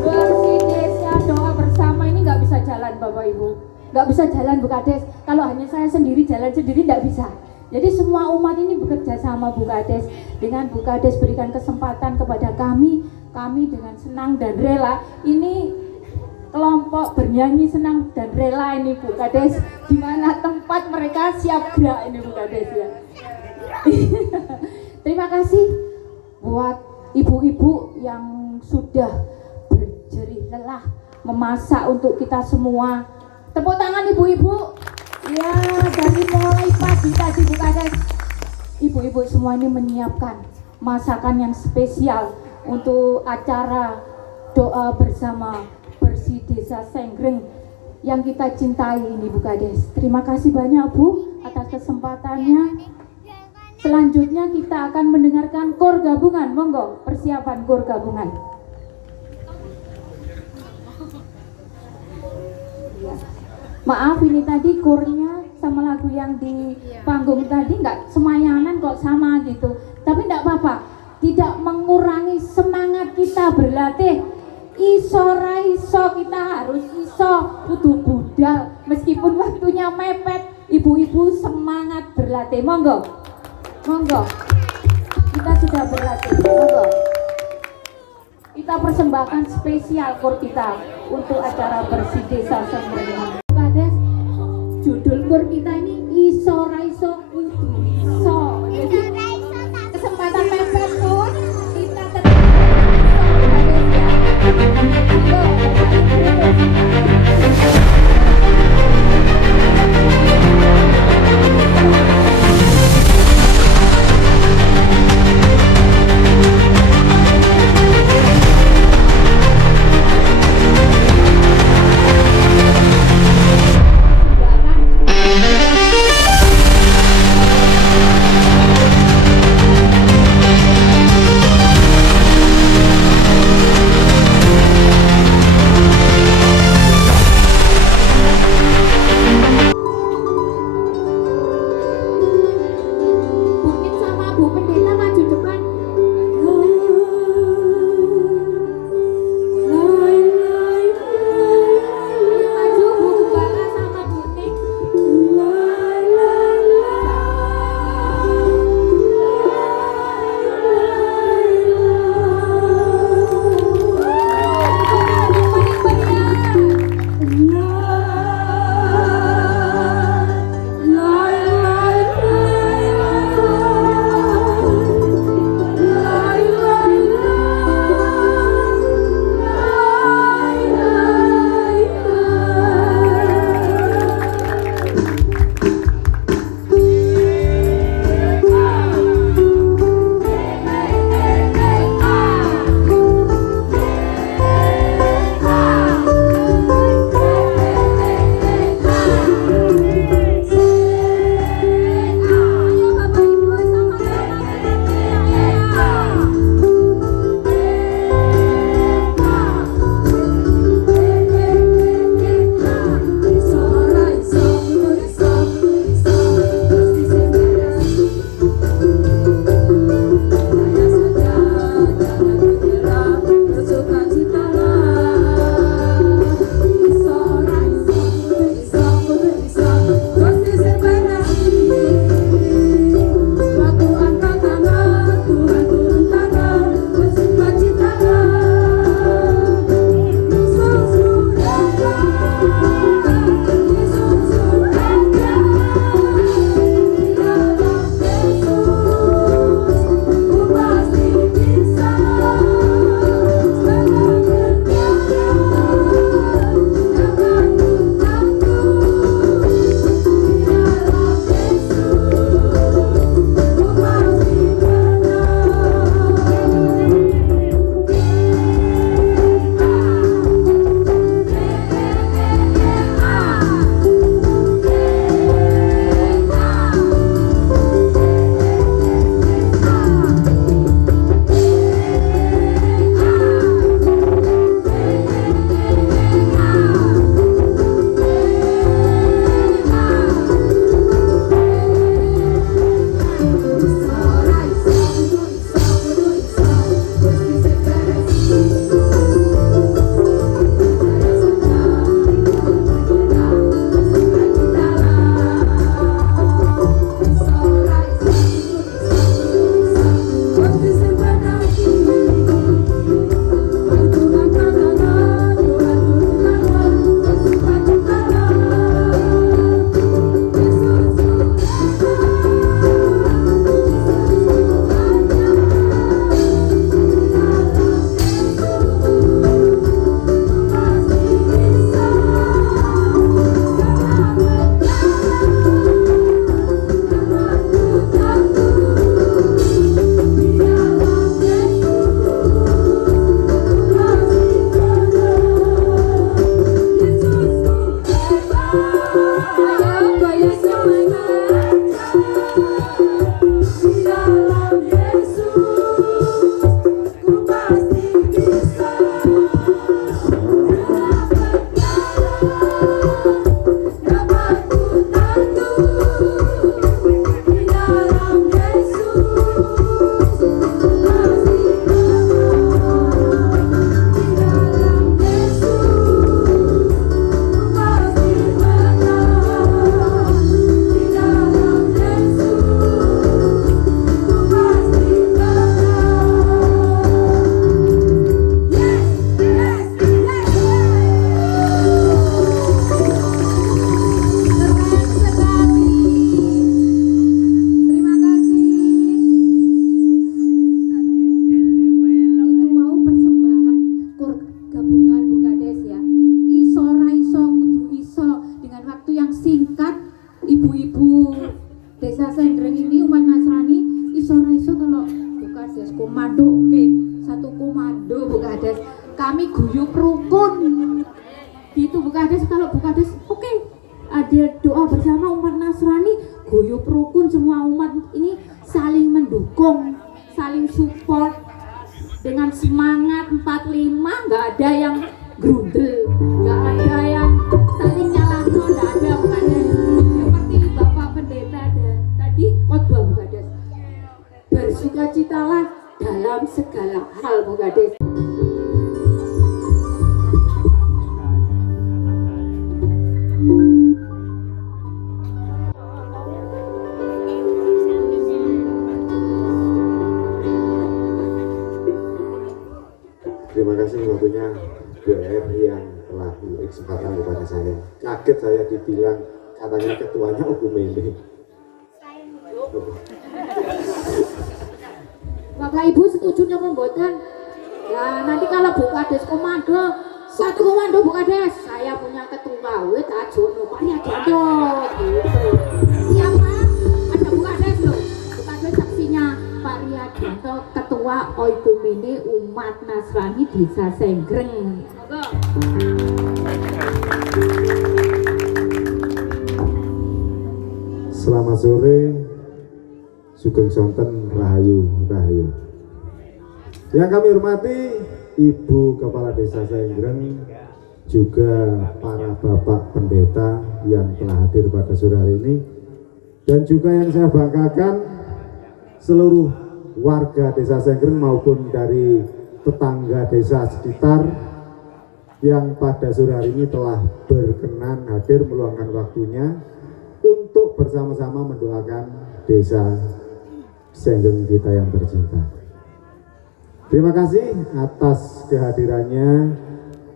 bersih desa doa bersama ini nggak bisa jalan Bapak Ibu. Nggak bisa jalan Bu Kades. Kalau hanya saya sendiri jalan sendiri nggak bisa. Jadi semua umat ini bekerja sama Bu Kades. Dengan Bu Kades berikan kesempatan kepada kami dengan senang dan rela. Ini kelompok bernyanyi senang dan rela ini Bu Kades. Di mana tempat mereka siap gerak ini Bu Kades ya. Terima kasih buat ibu-ibu yang sudah berjerih lelah memasak untuk kita semua. Tepuk tangan ibu-ibu. Ya, dari mulai pagi tadi Bu Kades, ibu-ibu semua ini menyiapkan masakan yang spesial untuk acara doa bersama bersih Desa Senggreng yang kita cintai ini Bu Kades. Terima kasih banyak Bu atas kesempatannya. Selanjutnya kita akan mendengarkan kor gabungan. Monggo, persiapan kor gabungan. Maaf ini tadi kurnya sama lagu yang di panggung tadi nggak semayanan kok sama gitu. Tapi nggak apa-apa, tidak mengurangi semangat kita berlatih. Iso raiso kita harus iso kudu budal meskipun waktunya mepet. Ibu-ibu semangat berlatih. Monggo, monggo. Kita sudah berlatih. Monggo. Kita persembahkan spesial kor kita untuk acara bersih Desa Senggreng. Judul kur kita ini iso raiso kudu iso. Jadi kesempatan mepet pun kita tetap iso. Kades komando, oke, satu komando Bu Kades. Kami guyup rukun. Gitu Bu Kades, kalau Bu Kades, oke. Ada doa bersama umat Nasrani, guyup rukun semua umat ini saling mendukung, saling support dengan semangat 45, nggak ada yang grundel, nggak ada yang saling nyalahno, nggak ada Bu Kades. Seperti Bapak Pendeta ada tadi khotbah Bu Kades. Bersukacitalah dalam segala hal Bu Kades. Terima kasih waktunya Bu R yang telah memberi kesempatan kepada saya. Kaget saya dibilang katanya ketuanya Okumene. Bapak Ibu setuju napa mboten? Nah, nanti kalau Bu Kades komando, satu komando Bu Kades, saya punya ketua, wes ajono, mari ajono, gitu. Siapa? Ada Bu Kades loh. Bu Kades saksinya Pak Riadianto, ketua Oikumene umat Nasrani Desa Senggreng. Monggo. Selamat sore, Sugeng Sonten Rahayu Rahayu. Yang kami hormati Ibu Kepala Desa Senggreng, juga para Bapak Pendeta yang telah hadir pada sore hari ini, dan juga yang saya banggakan seluruh warga Desa Senggreng maupun dari tetangga desa sekitar yang pada sore hari ini telah berkenan hadir meluangkan waktunya untuk bersama-sama mendoakan Desa Senggreng kita yang tercinta. Terima kasih atas kehadirannya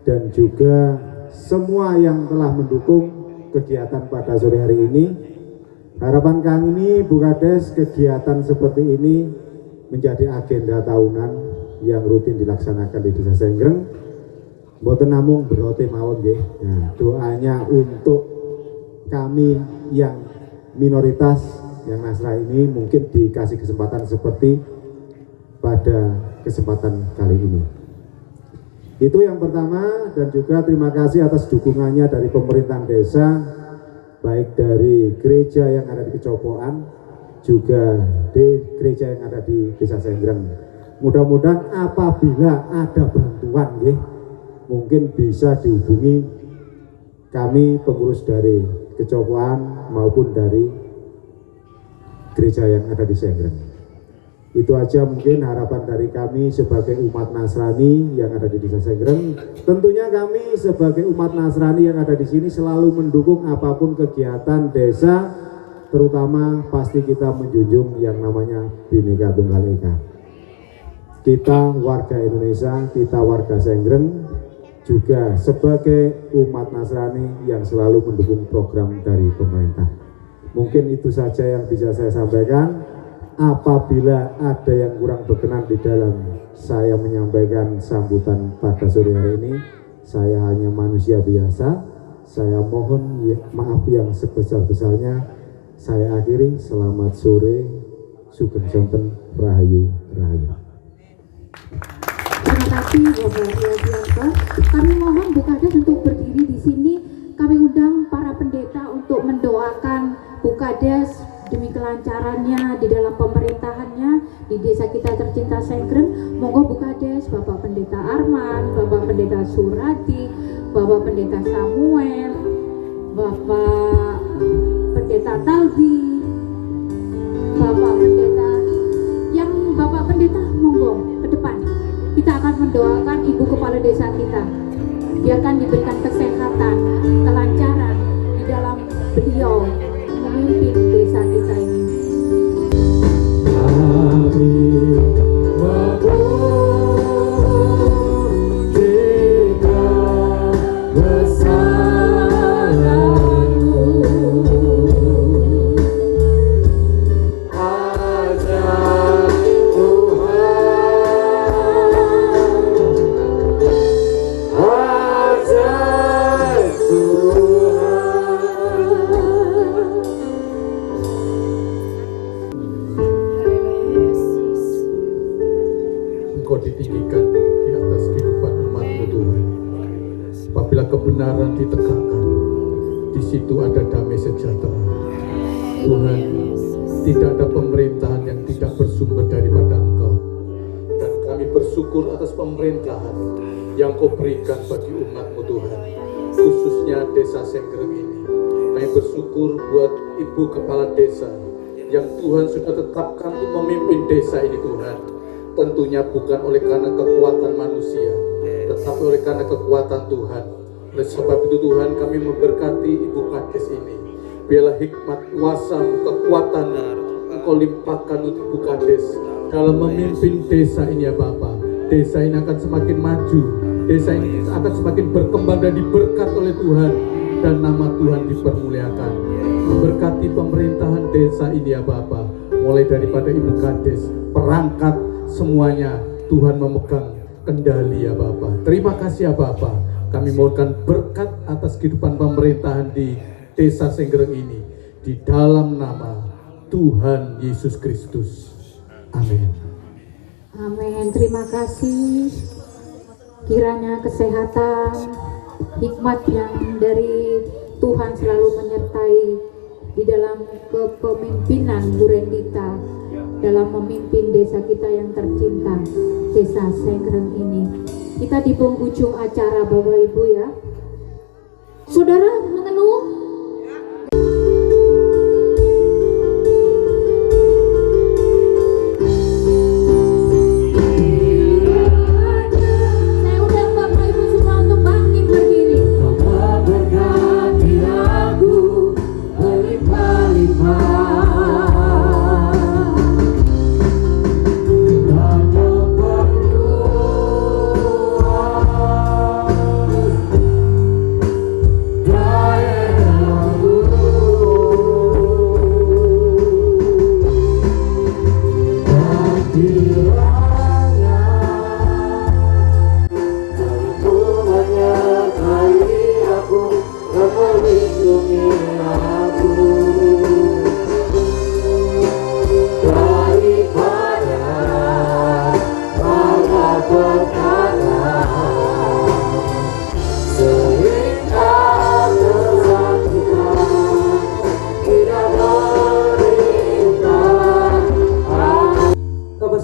dan juga semua yang telah mendukung kegiatan pada sore hari ini. Harapan kami Bu Kades, kegiatan seperti ini menjadi agenda tahunan yang rutin dilaksanakan di Desa Senggreng. Mboten namung berote mawon nggih. Nah, doanya untuk kami yang minoritas yang Nasrani ini mungkin dikasih kesempatan seperti pada kesempatan kali ini. Itu yang pertama, dan juga terima kasih atas dukungannya dari pemerintahan desa, baik dari gereja yang ada di Kecopoan, juga di gereja yang ada di Desa Senggreng. Mudah-mudahan apabila ada bantuan, mungkin bisa dihubungi kami pengurus dari Kecopoan maupun dari gereja yang ada di Senggreng. Itu aja mungkin harapan dari kami sebagai umat Nasrani yang ada di Desa Senggreng. Tentunya kami sebagai umat Nasrani yang ada di sini selalu mendukung apapun kegiatan desa, terutama pasti kita menjunjung yang namanya Bhinneka Tunggal Ika. Kita warga Indonesia, kita warga Senggreng, juga sebagai umat Nasrani yang selalu mendukung program dari pemerintah. Mungkin itu saja yang bisa saya sampaikan. Apabila ada yang kurang berkenan di dalam saya menyampaikan sambutan pada sore hari ini, saya hanya manusia biasa. Saya mohon maaf yang sebesar-besarnya. Saya akhiri, selamat sore, Sugeng Sonten Rahayu Rahayu. Terima kasih Bapak Riadianto. Kami mohon Bu Kades untuk berdiri di sini. Kami undang para pendeta untuk mendoakan Bu Kades demi kelancarannya di dalam pemerintahannya di desa kita tercinta Senggreng. Monggo Bu Kades, Bapak Pendeta Arman, Bapak Pendeta Surati, Bapak Pendeta Samuel, Bapak Pendeta Talbi, Bapak Pendeta, yang Bapak Pendeta monggo ke depan. Kita akan mendoakan Ibu Kepala Desa kita. Biarkan diberikan kesehatan, kelancaran di dalam beliau memimpin desa kita ini. ditinggikan di atas kehidupan umat-Mu Tuhan. Apabila kebenaran ditegakkan, di situ ada damai sejahtera. Tuhan, tidak ada pemerintahan yang tidak bersumber daripada Engkau. Dan kami bersyukur atas pemerintahan yang Kau berikan bagi umat-Mu Tuhan, khususnya Desa Senggreng ini. Kami bersyukur buat Ibu Kepala Desa yang Tuhan sudah tetapkan untuk memimpin desa ini Tuhan. Tentunya bukan oleh karena kekuatan manusia, tetapi oleh karena kekuatan Tuhan. Oleh sebab itu Tuhan, kami memberkati Ibu Kades ini. Biarlah hikmat kuasa-Mu, kekuatan-Mu Engkau limpahkan untuk Ibu Kades dalam memimpin desa ini ya Bapa. Desa ini akan semakin maju, desa ini akan semakin berkembang dan diberkat oleh Tuhan, dan nama Tuhan dipermuliakan. Memberkati pemerintahan desa ini ya Bapa, mulai daripada Ibu Kades, perangkat semuanya Tuhan memegang kendali ya Bapa. Terima kasih ya Bapa. Kami mohonkan berkat atas kehidupan pemerintahan di Desa Senggreng ini, di dalam nama Tuhan Yesus Kristus. Amin. Amin. Terima kasih. Kiranya kesehatan, hikmat yang dari Tuhan selalu menyertai di dalam kepemimpinan Bu Rendita dalam memimpin desa kita yang tercinta, Desa Senggreng ini. Kita di penghujung acara Bapak Ibu ya. Saudara mengenuh.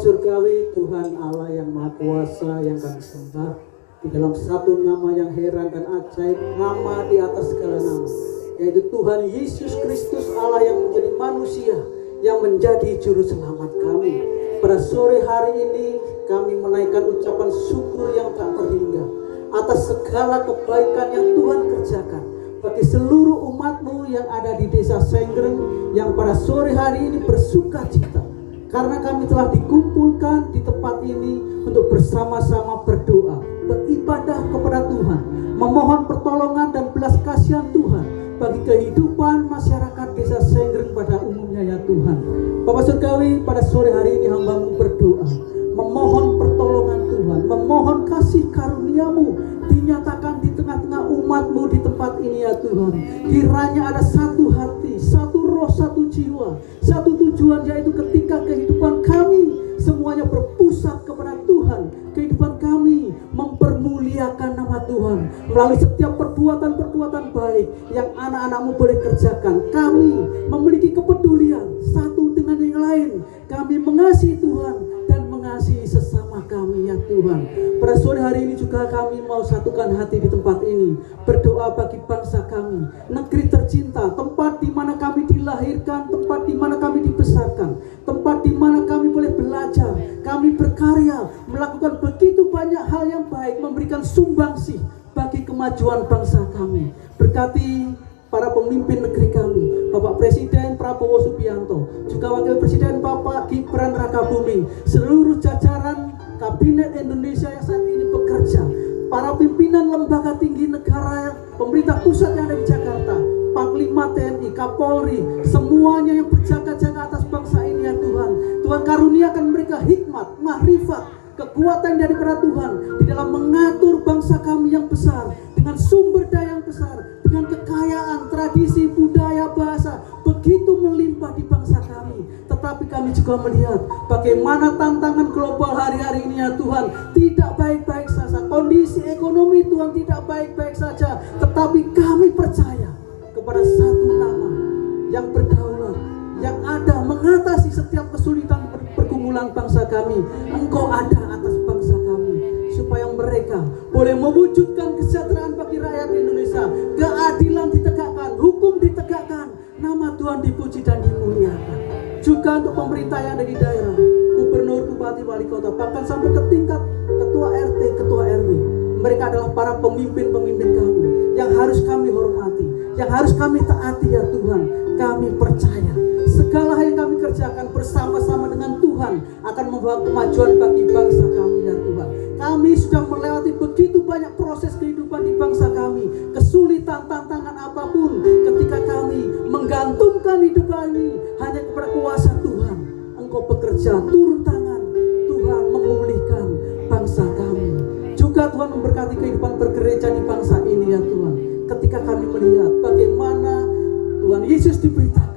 Surgawi Tuhan Allah yang Maha Kuasa yang kami sembah, di dalam satu nama yang heran dan ajaib, nama di atas segala nama, yaitu Tuhan Yesus Kristus Allah yang menjadi manusia, yang menjadi juru selamat kami. Pada sore hari ini kami menaikkan ucapan syukur yang tak terhingga atas segala kebaikan yang Tuhan kerjakan bagi seluruh umat-Mu yang ada di Desa Senggreng, yang pada sore hari ini bersuka cita karena kami telah dikumpulkan di tempat ini untuk bersama-sama berdoa, beribadah kepada Tuhan, memohon pertolongan dan belas kasihan Tuhan bagi kehidupan masyarakat Desa Senggreng pada umumnya ya Tuhan. Bapak Surgawi, pada sore hari ini hamba-Mu berdoa, memohon pertolongan Tuhan, memohon kasih karunia-Mu dinyatakan di tengah-tengah umat-Mu di tempat ini ya Tuhan. Kiranya ada satu hati, satu roh, satu jiwa, satu tujuan, yaitu ketika kehidupan kami semuanya berpusat kepada Tuhan, kehidupan kami mempermuliakan nama Tuhan melalui setiap perbuatan-perbuatan baik yang anak-anak-Mu boleh kerjakan. Kami memiliki kepedulian satu dengan yang lain, kami mengasihi Tuhan dan mengasihi sesama kami ya Tuhan. Pada sore hari ini juga kami mau satukan hati di tempat ini, berdoa bagi bangsa kami, negeri tercinta, tempat di mana kami dilahirkan, tempat di mana kami dibesarkan, tempat di mana kami boleh belajar, kami berkarya, melakukan begitu banyak hal yang baik, memberikan sumbangsih bagi kemajuan bangsa kami. Berkati para pemimpin negeri kami, Bapak Presiden Prabowo Subianto, juga Wakil Presiden Bapak Gibran Rakabuming, seluruh jajaran Kabinet Indonesia yang saat ini bekerja, para pimpinan lembaga tinggi negara, pemerintah pusat yang ada di Jakarta, Panglima TNI, Kapolri, semuanya yang berjaga-jaga atas bangsa ini ya Tuhan. Tuhan karuniakan mereka hikmat, mahrifat, kekuatan daripada Tuhan di dalam mengatur bangsa kami yang besar dengan sumber daya yang besar, dengan kekayaan, tradisi, budaya, bahasa begitu melimpah di bangsa kami. Tetapi tetapi kami juga melihat bagaimana tantangan global hari-hari ini ya Tuhan tidak baik-baik saja. Kondisi ekonomi Tuhan tidak baik-baik saja, tetapi kami percaya kepada satu nama yang berdaulat, yang ada mengatasi setiap kesulitan pergumulan bangsa kami. Engkau ada atas bangsa kami, supaya mereka boleh mewujudkan kesejahteraan bagi rakyat Indonesia, keadilan ditegakkan, hukum ditegakkan, nama Tuhan dipuji dan dimuliakan. Juga untuk pemerintah yang ada di daerah, gubernur, bupati, wali kota, bahkan sampai ke tingkat ketua RT, ketua RW. Mereka adalah para pemimpin-pemimpin kami yang harus kami hormati, yang harus kami taati ya Tuhan. Kami percaya segala hal yang kami kerjakan bersama-sama dengan Tuhan akan membawa kemajuan bagi bangsa kami ya Tuhan. Kami sudah melewati begitu banyak proses kehidupan di bangsa kami, kesulitan, tantangan apapun, ketika kami menggantungkan hidup kami hanya kepada kuasa Tuhan. Engkau bekerja turun tangan, Tuhan memulihkan bangsa kami. Juga Tuhan memberkati kehidupan bergereja di bangsa ini ya Tuhan. Ketika kami melihat bagaimana Tuhan Yesus diberitakan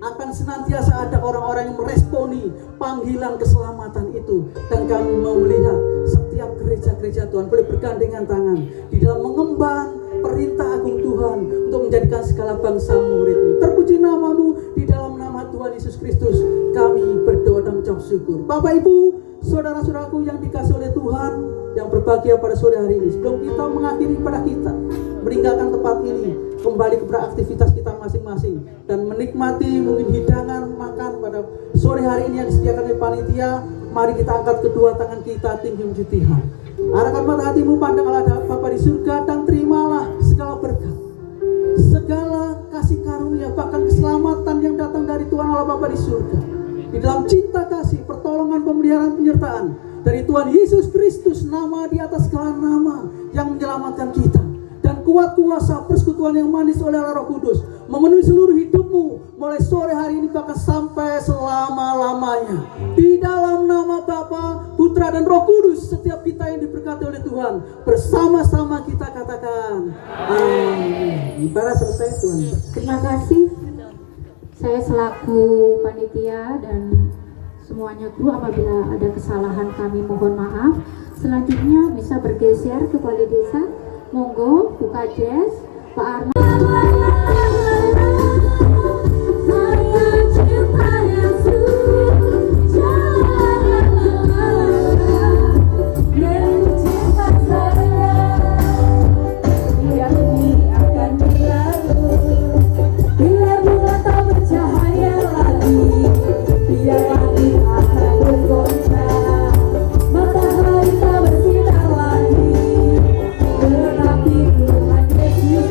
akan senantiasa ada orang-orang yang meresponi panggilan keselamatan itu, dan kami mau melihat setiap gereja-gereja Tuhan boleh bergandengan tangan di dalam mengemban perintah agung Tuhan untuk menjadikan segala bangsa murid-Mu. Terpuji nama-Mu, di dalam nama Tuhan Yesus Kristus kami berdoa dan mengucap syukur. Bapak Ibu, saudara-saudaraku yang dikasihi oleh Tuhan, yang berbahagia pada sore hari ini, sebelum kita mengakhiri pada kita meninggalkan tempat ini, kembali kepada aktivitas kita masing-masing dan menikmati mungkin hidangan makan pada sore hari ini yang disediakan oleh panitia, mari kita angkat kedua tangan kita tinggi memuji Tuhan. Arahkan mata hatimu, pandang Allah Bapa di surga, dan terimalah segala berkat, segala kasih karunia, bahkan keselamatan yang datang dari Tuhan Allah Bapa di surga, di dalam cinta kasih, pertolongan, pemeliharaan, penyertaan dari Tuhan Yesus Kristus, nama di atas segala nama yang menyelamatkan kita, dan kuat kuasa persekutuan yang manis oleh Roh Kudus memenuhi seluruh hidupmu mulai sore hari ini bahkan sampai selama-lamanya. Di dalam nama Bapa, Putra dan Roh Kudus, setiap kita yang diberkati oleh Tuhan, bersama-sama kita katakan amin. Ibadah selesai Tuhan. Terima kasih. Saya selaku panitia dan semuanya kru, apabila ada kesalahan kami mohon maaf. Selanjutnya bisa bergeser ke balai desa. Monggo buka jazz Pak Arman. Matahari tak bersinar lagi, tetapi Tuhan Yesus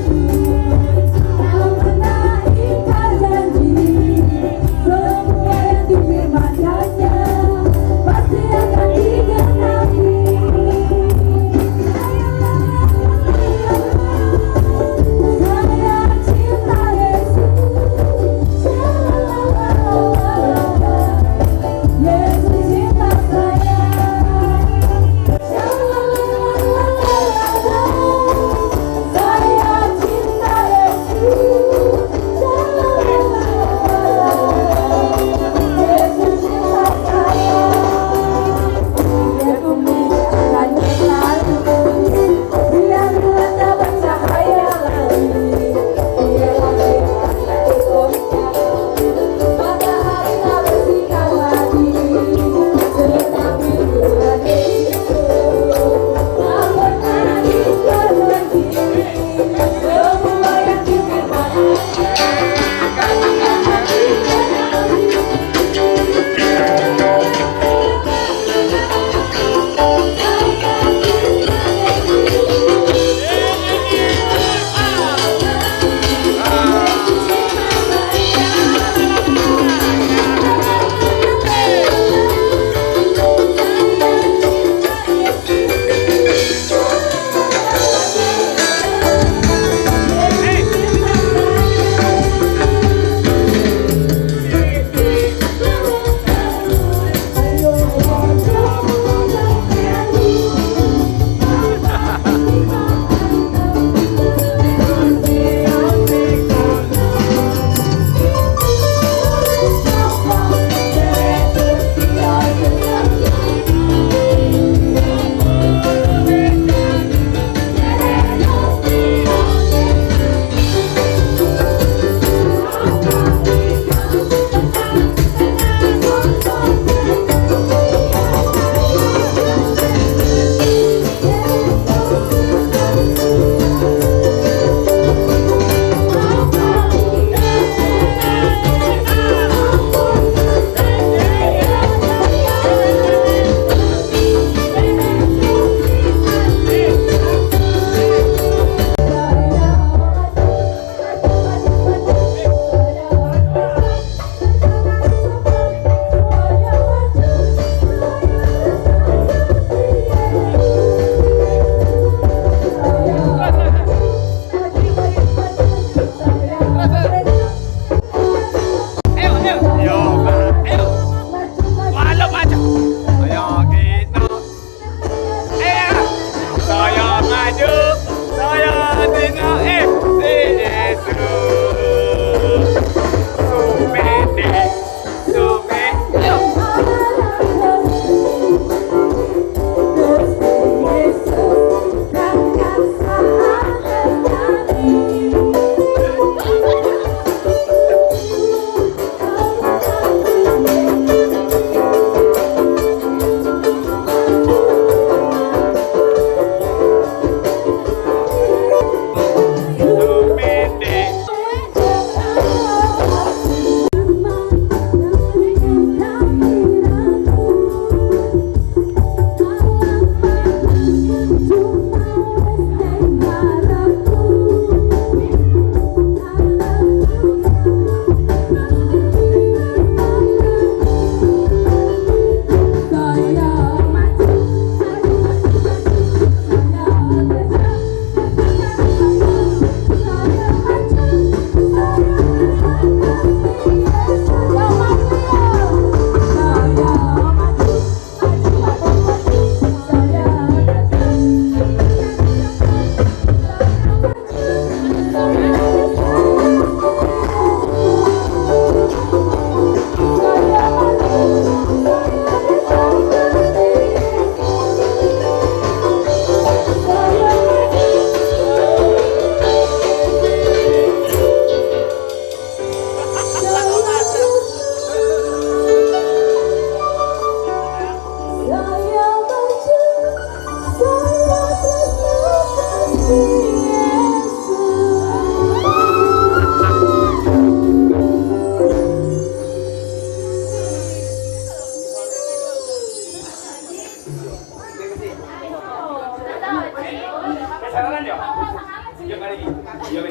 Ayo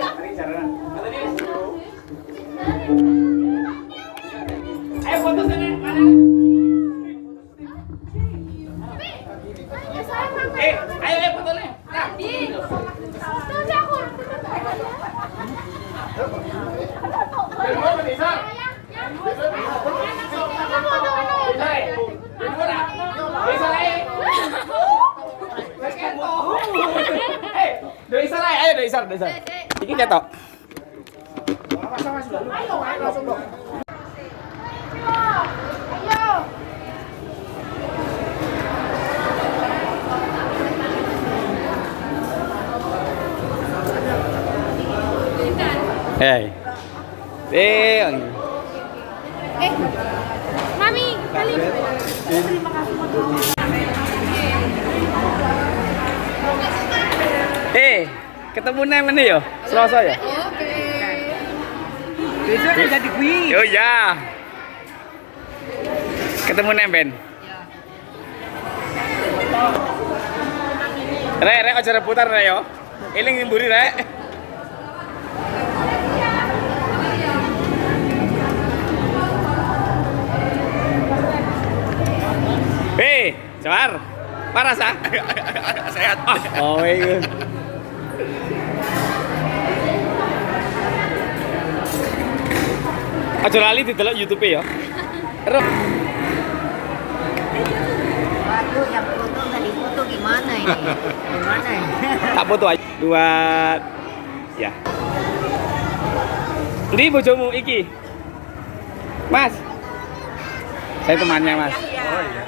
foto sana, mana? Ayo fotonya. Ayo Isar. Iki ketok. Hei. Mami, kali. Terima kasih Ketemu nang mana yo? Selasa ya? Oke. Besok jadi kui. Oh ya. Ketemu nang Ben. Rek aja rebutan rek yo. Eling nimburi rek. Jawar. Paras ah. Sehat. Oh iya. Aja lali didelok YouTube ya. Waduh, yang foto nggak difoto gimana ini? Gimana ini? Tak foto aja. Buat ya. Ini bojomu iki. Mas. Saya temannya, Mas. Oh iya.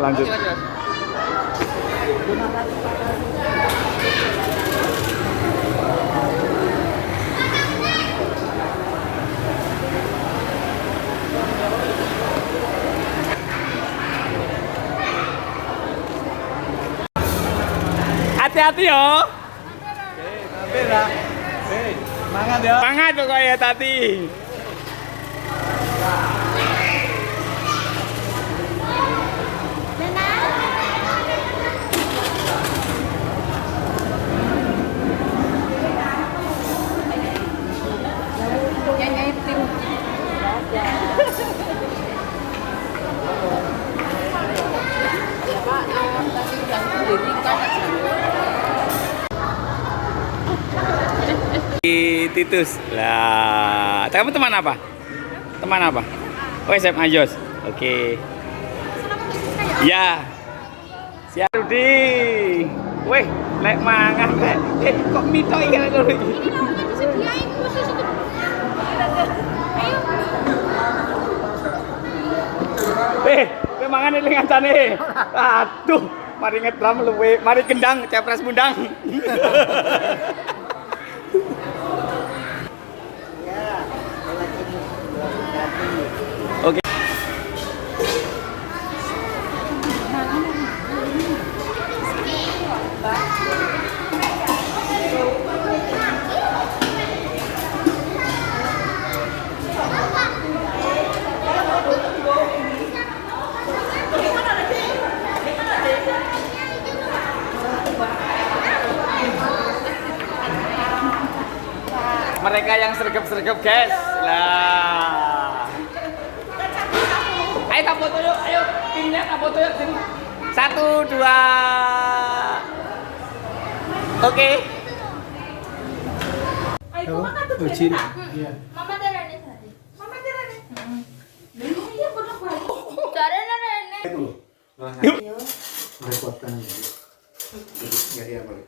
Lanjut. Hati-hati yo. Semangat ya. Semangat pokoknya Tati. Titus lah. Kamu teman apa? Teman apa? Oh SMA Yos. Oke. Ya. Siap Rudi. Weh, lek mangan lek. Kok mito iki lek ngono iki. Kowe mangan eling kancane. Aduh, mari ngetram luwe, mari kendang cepres mundang. Oke. Mereka yang sergap-sergap, guys. Lah. Ayo tak foto yuk, ayo timnya tak foto yuk sini. 1, 2. Oke. Ayo, mama kan tuh iya. Mama darane tadi. Mama darane. Iya benar banget. Darane. Merepotkan. Jadi nggak iya boleh.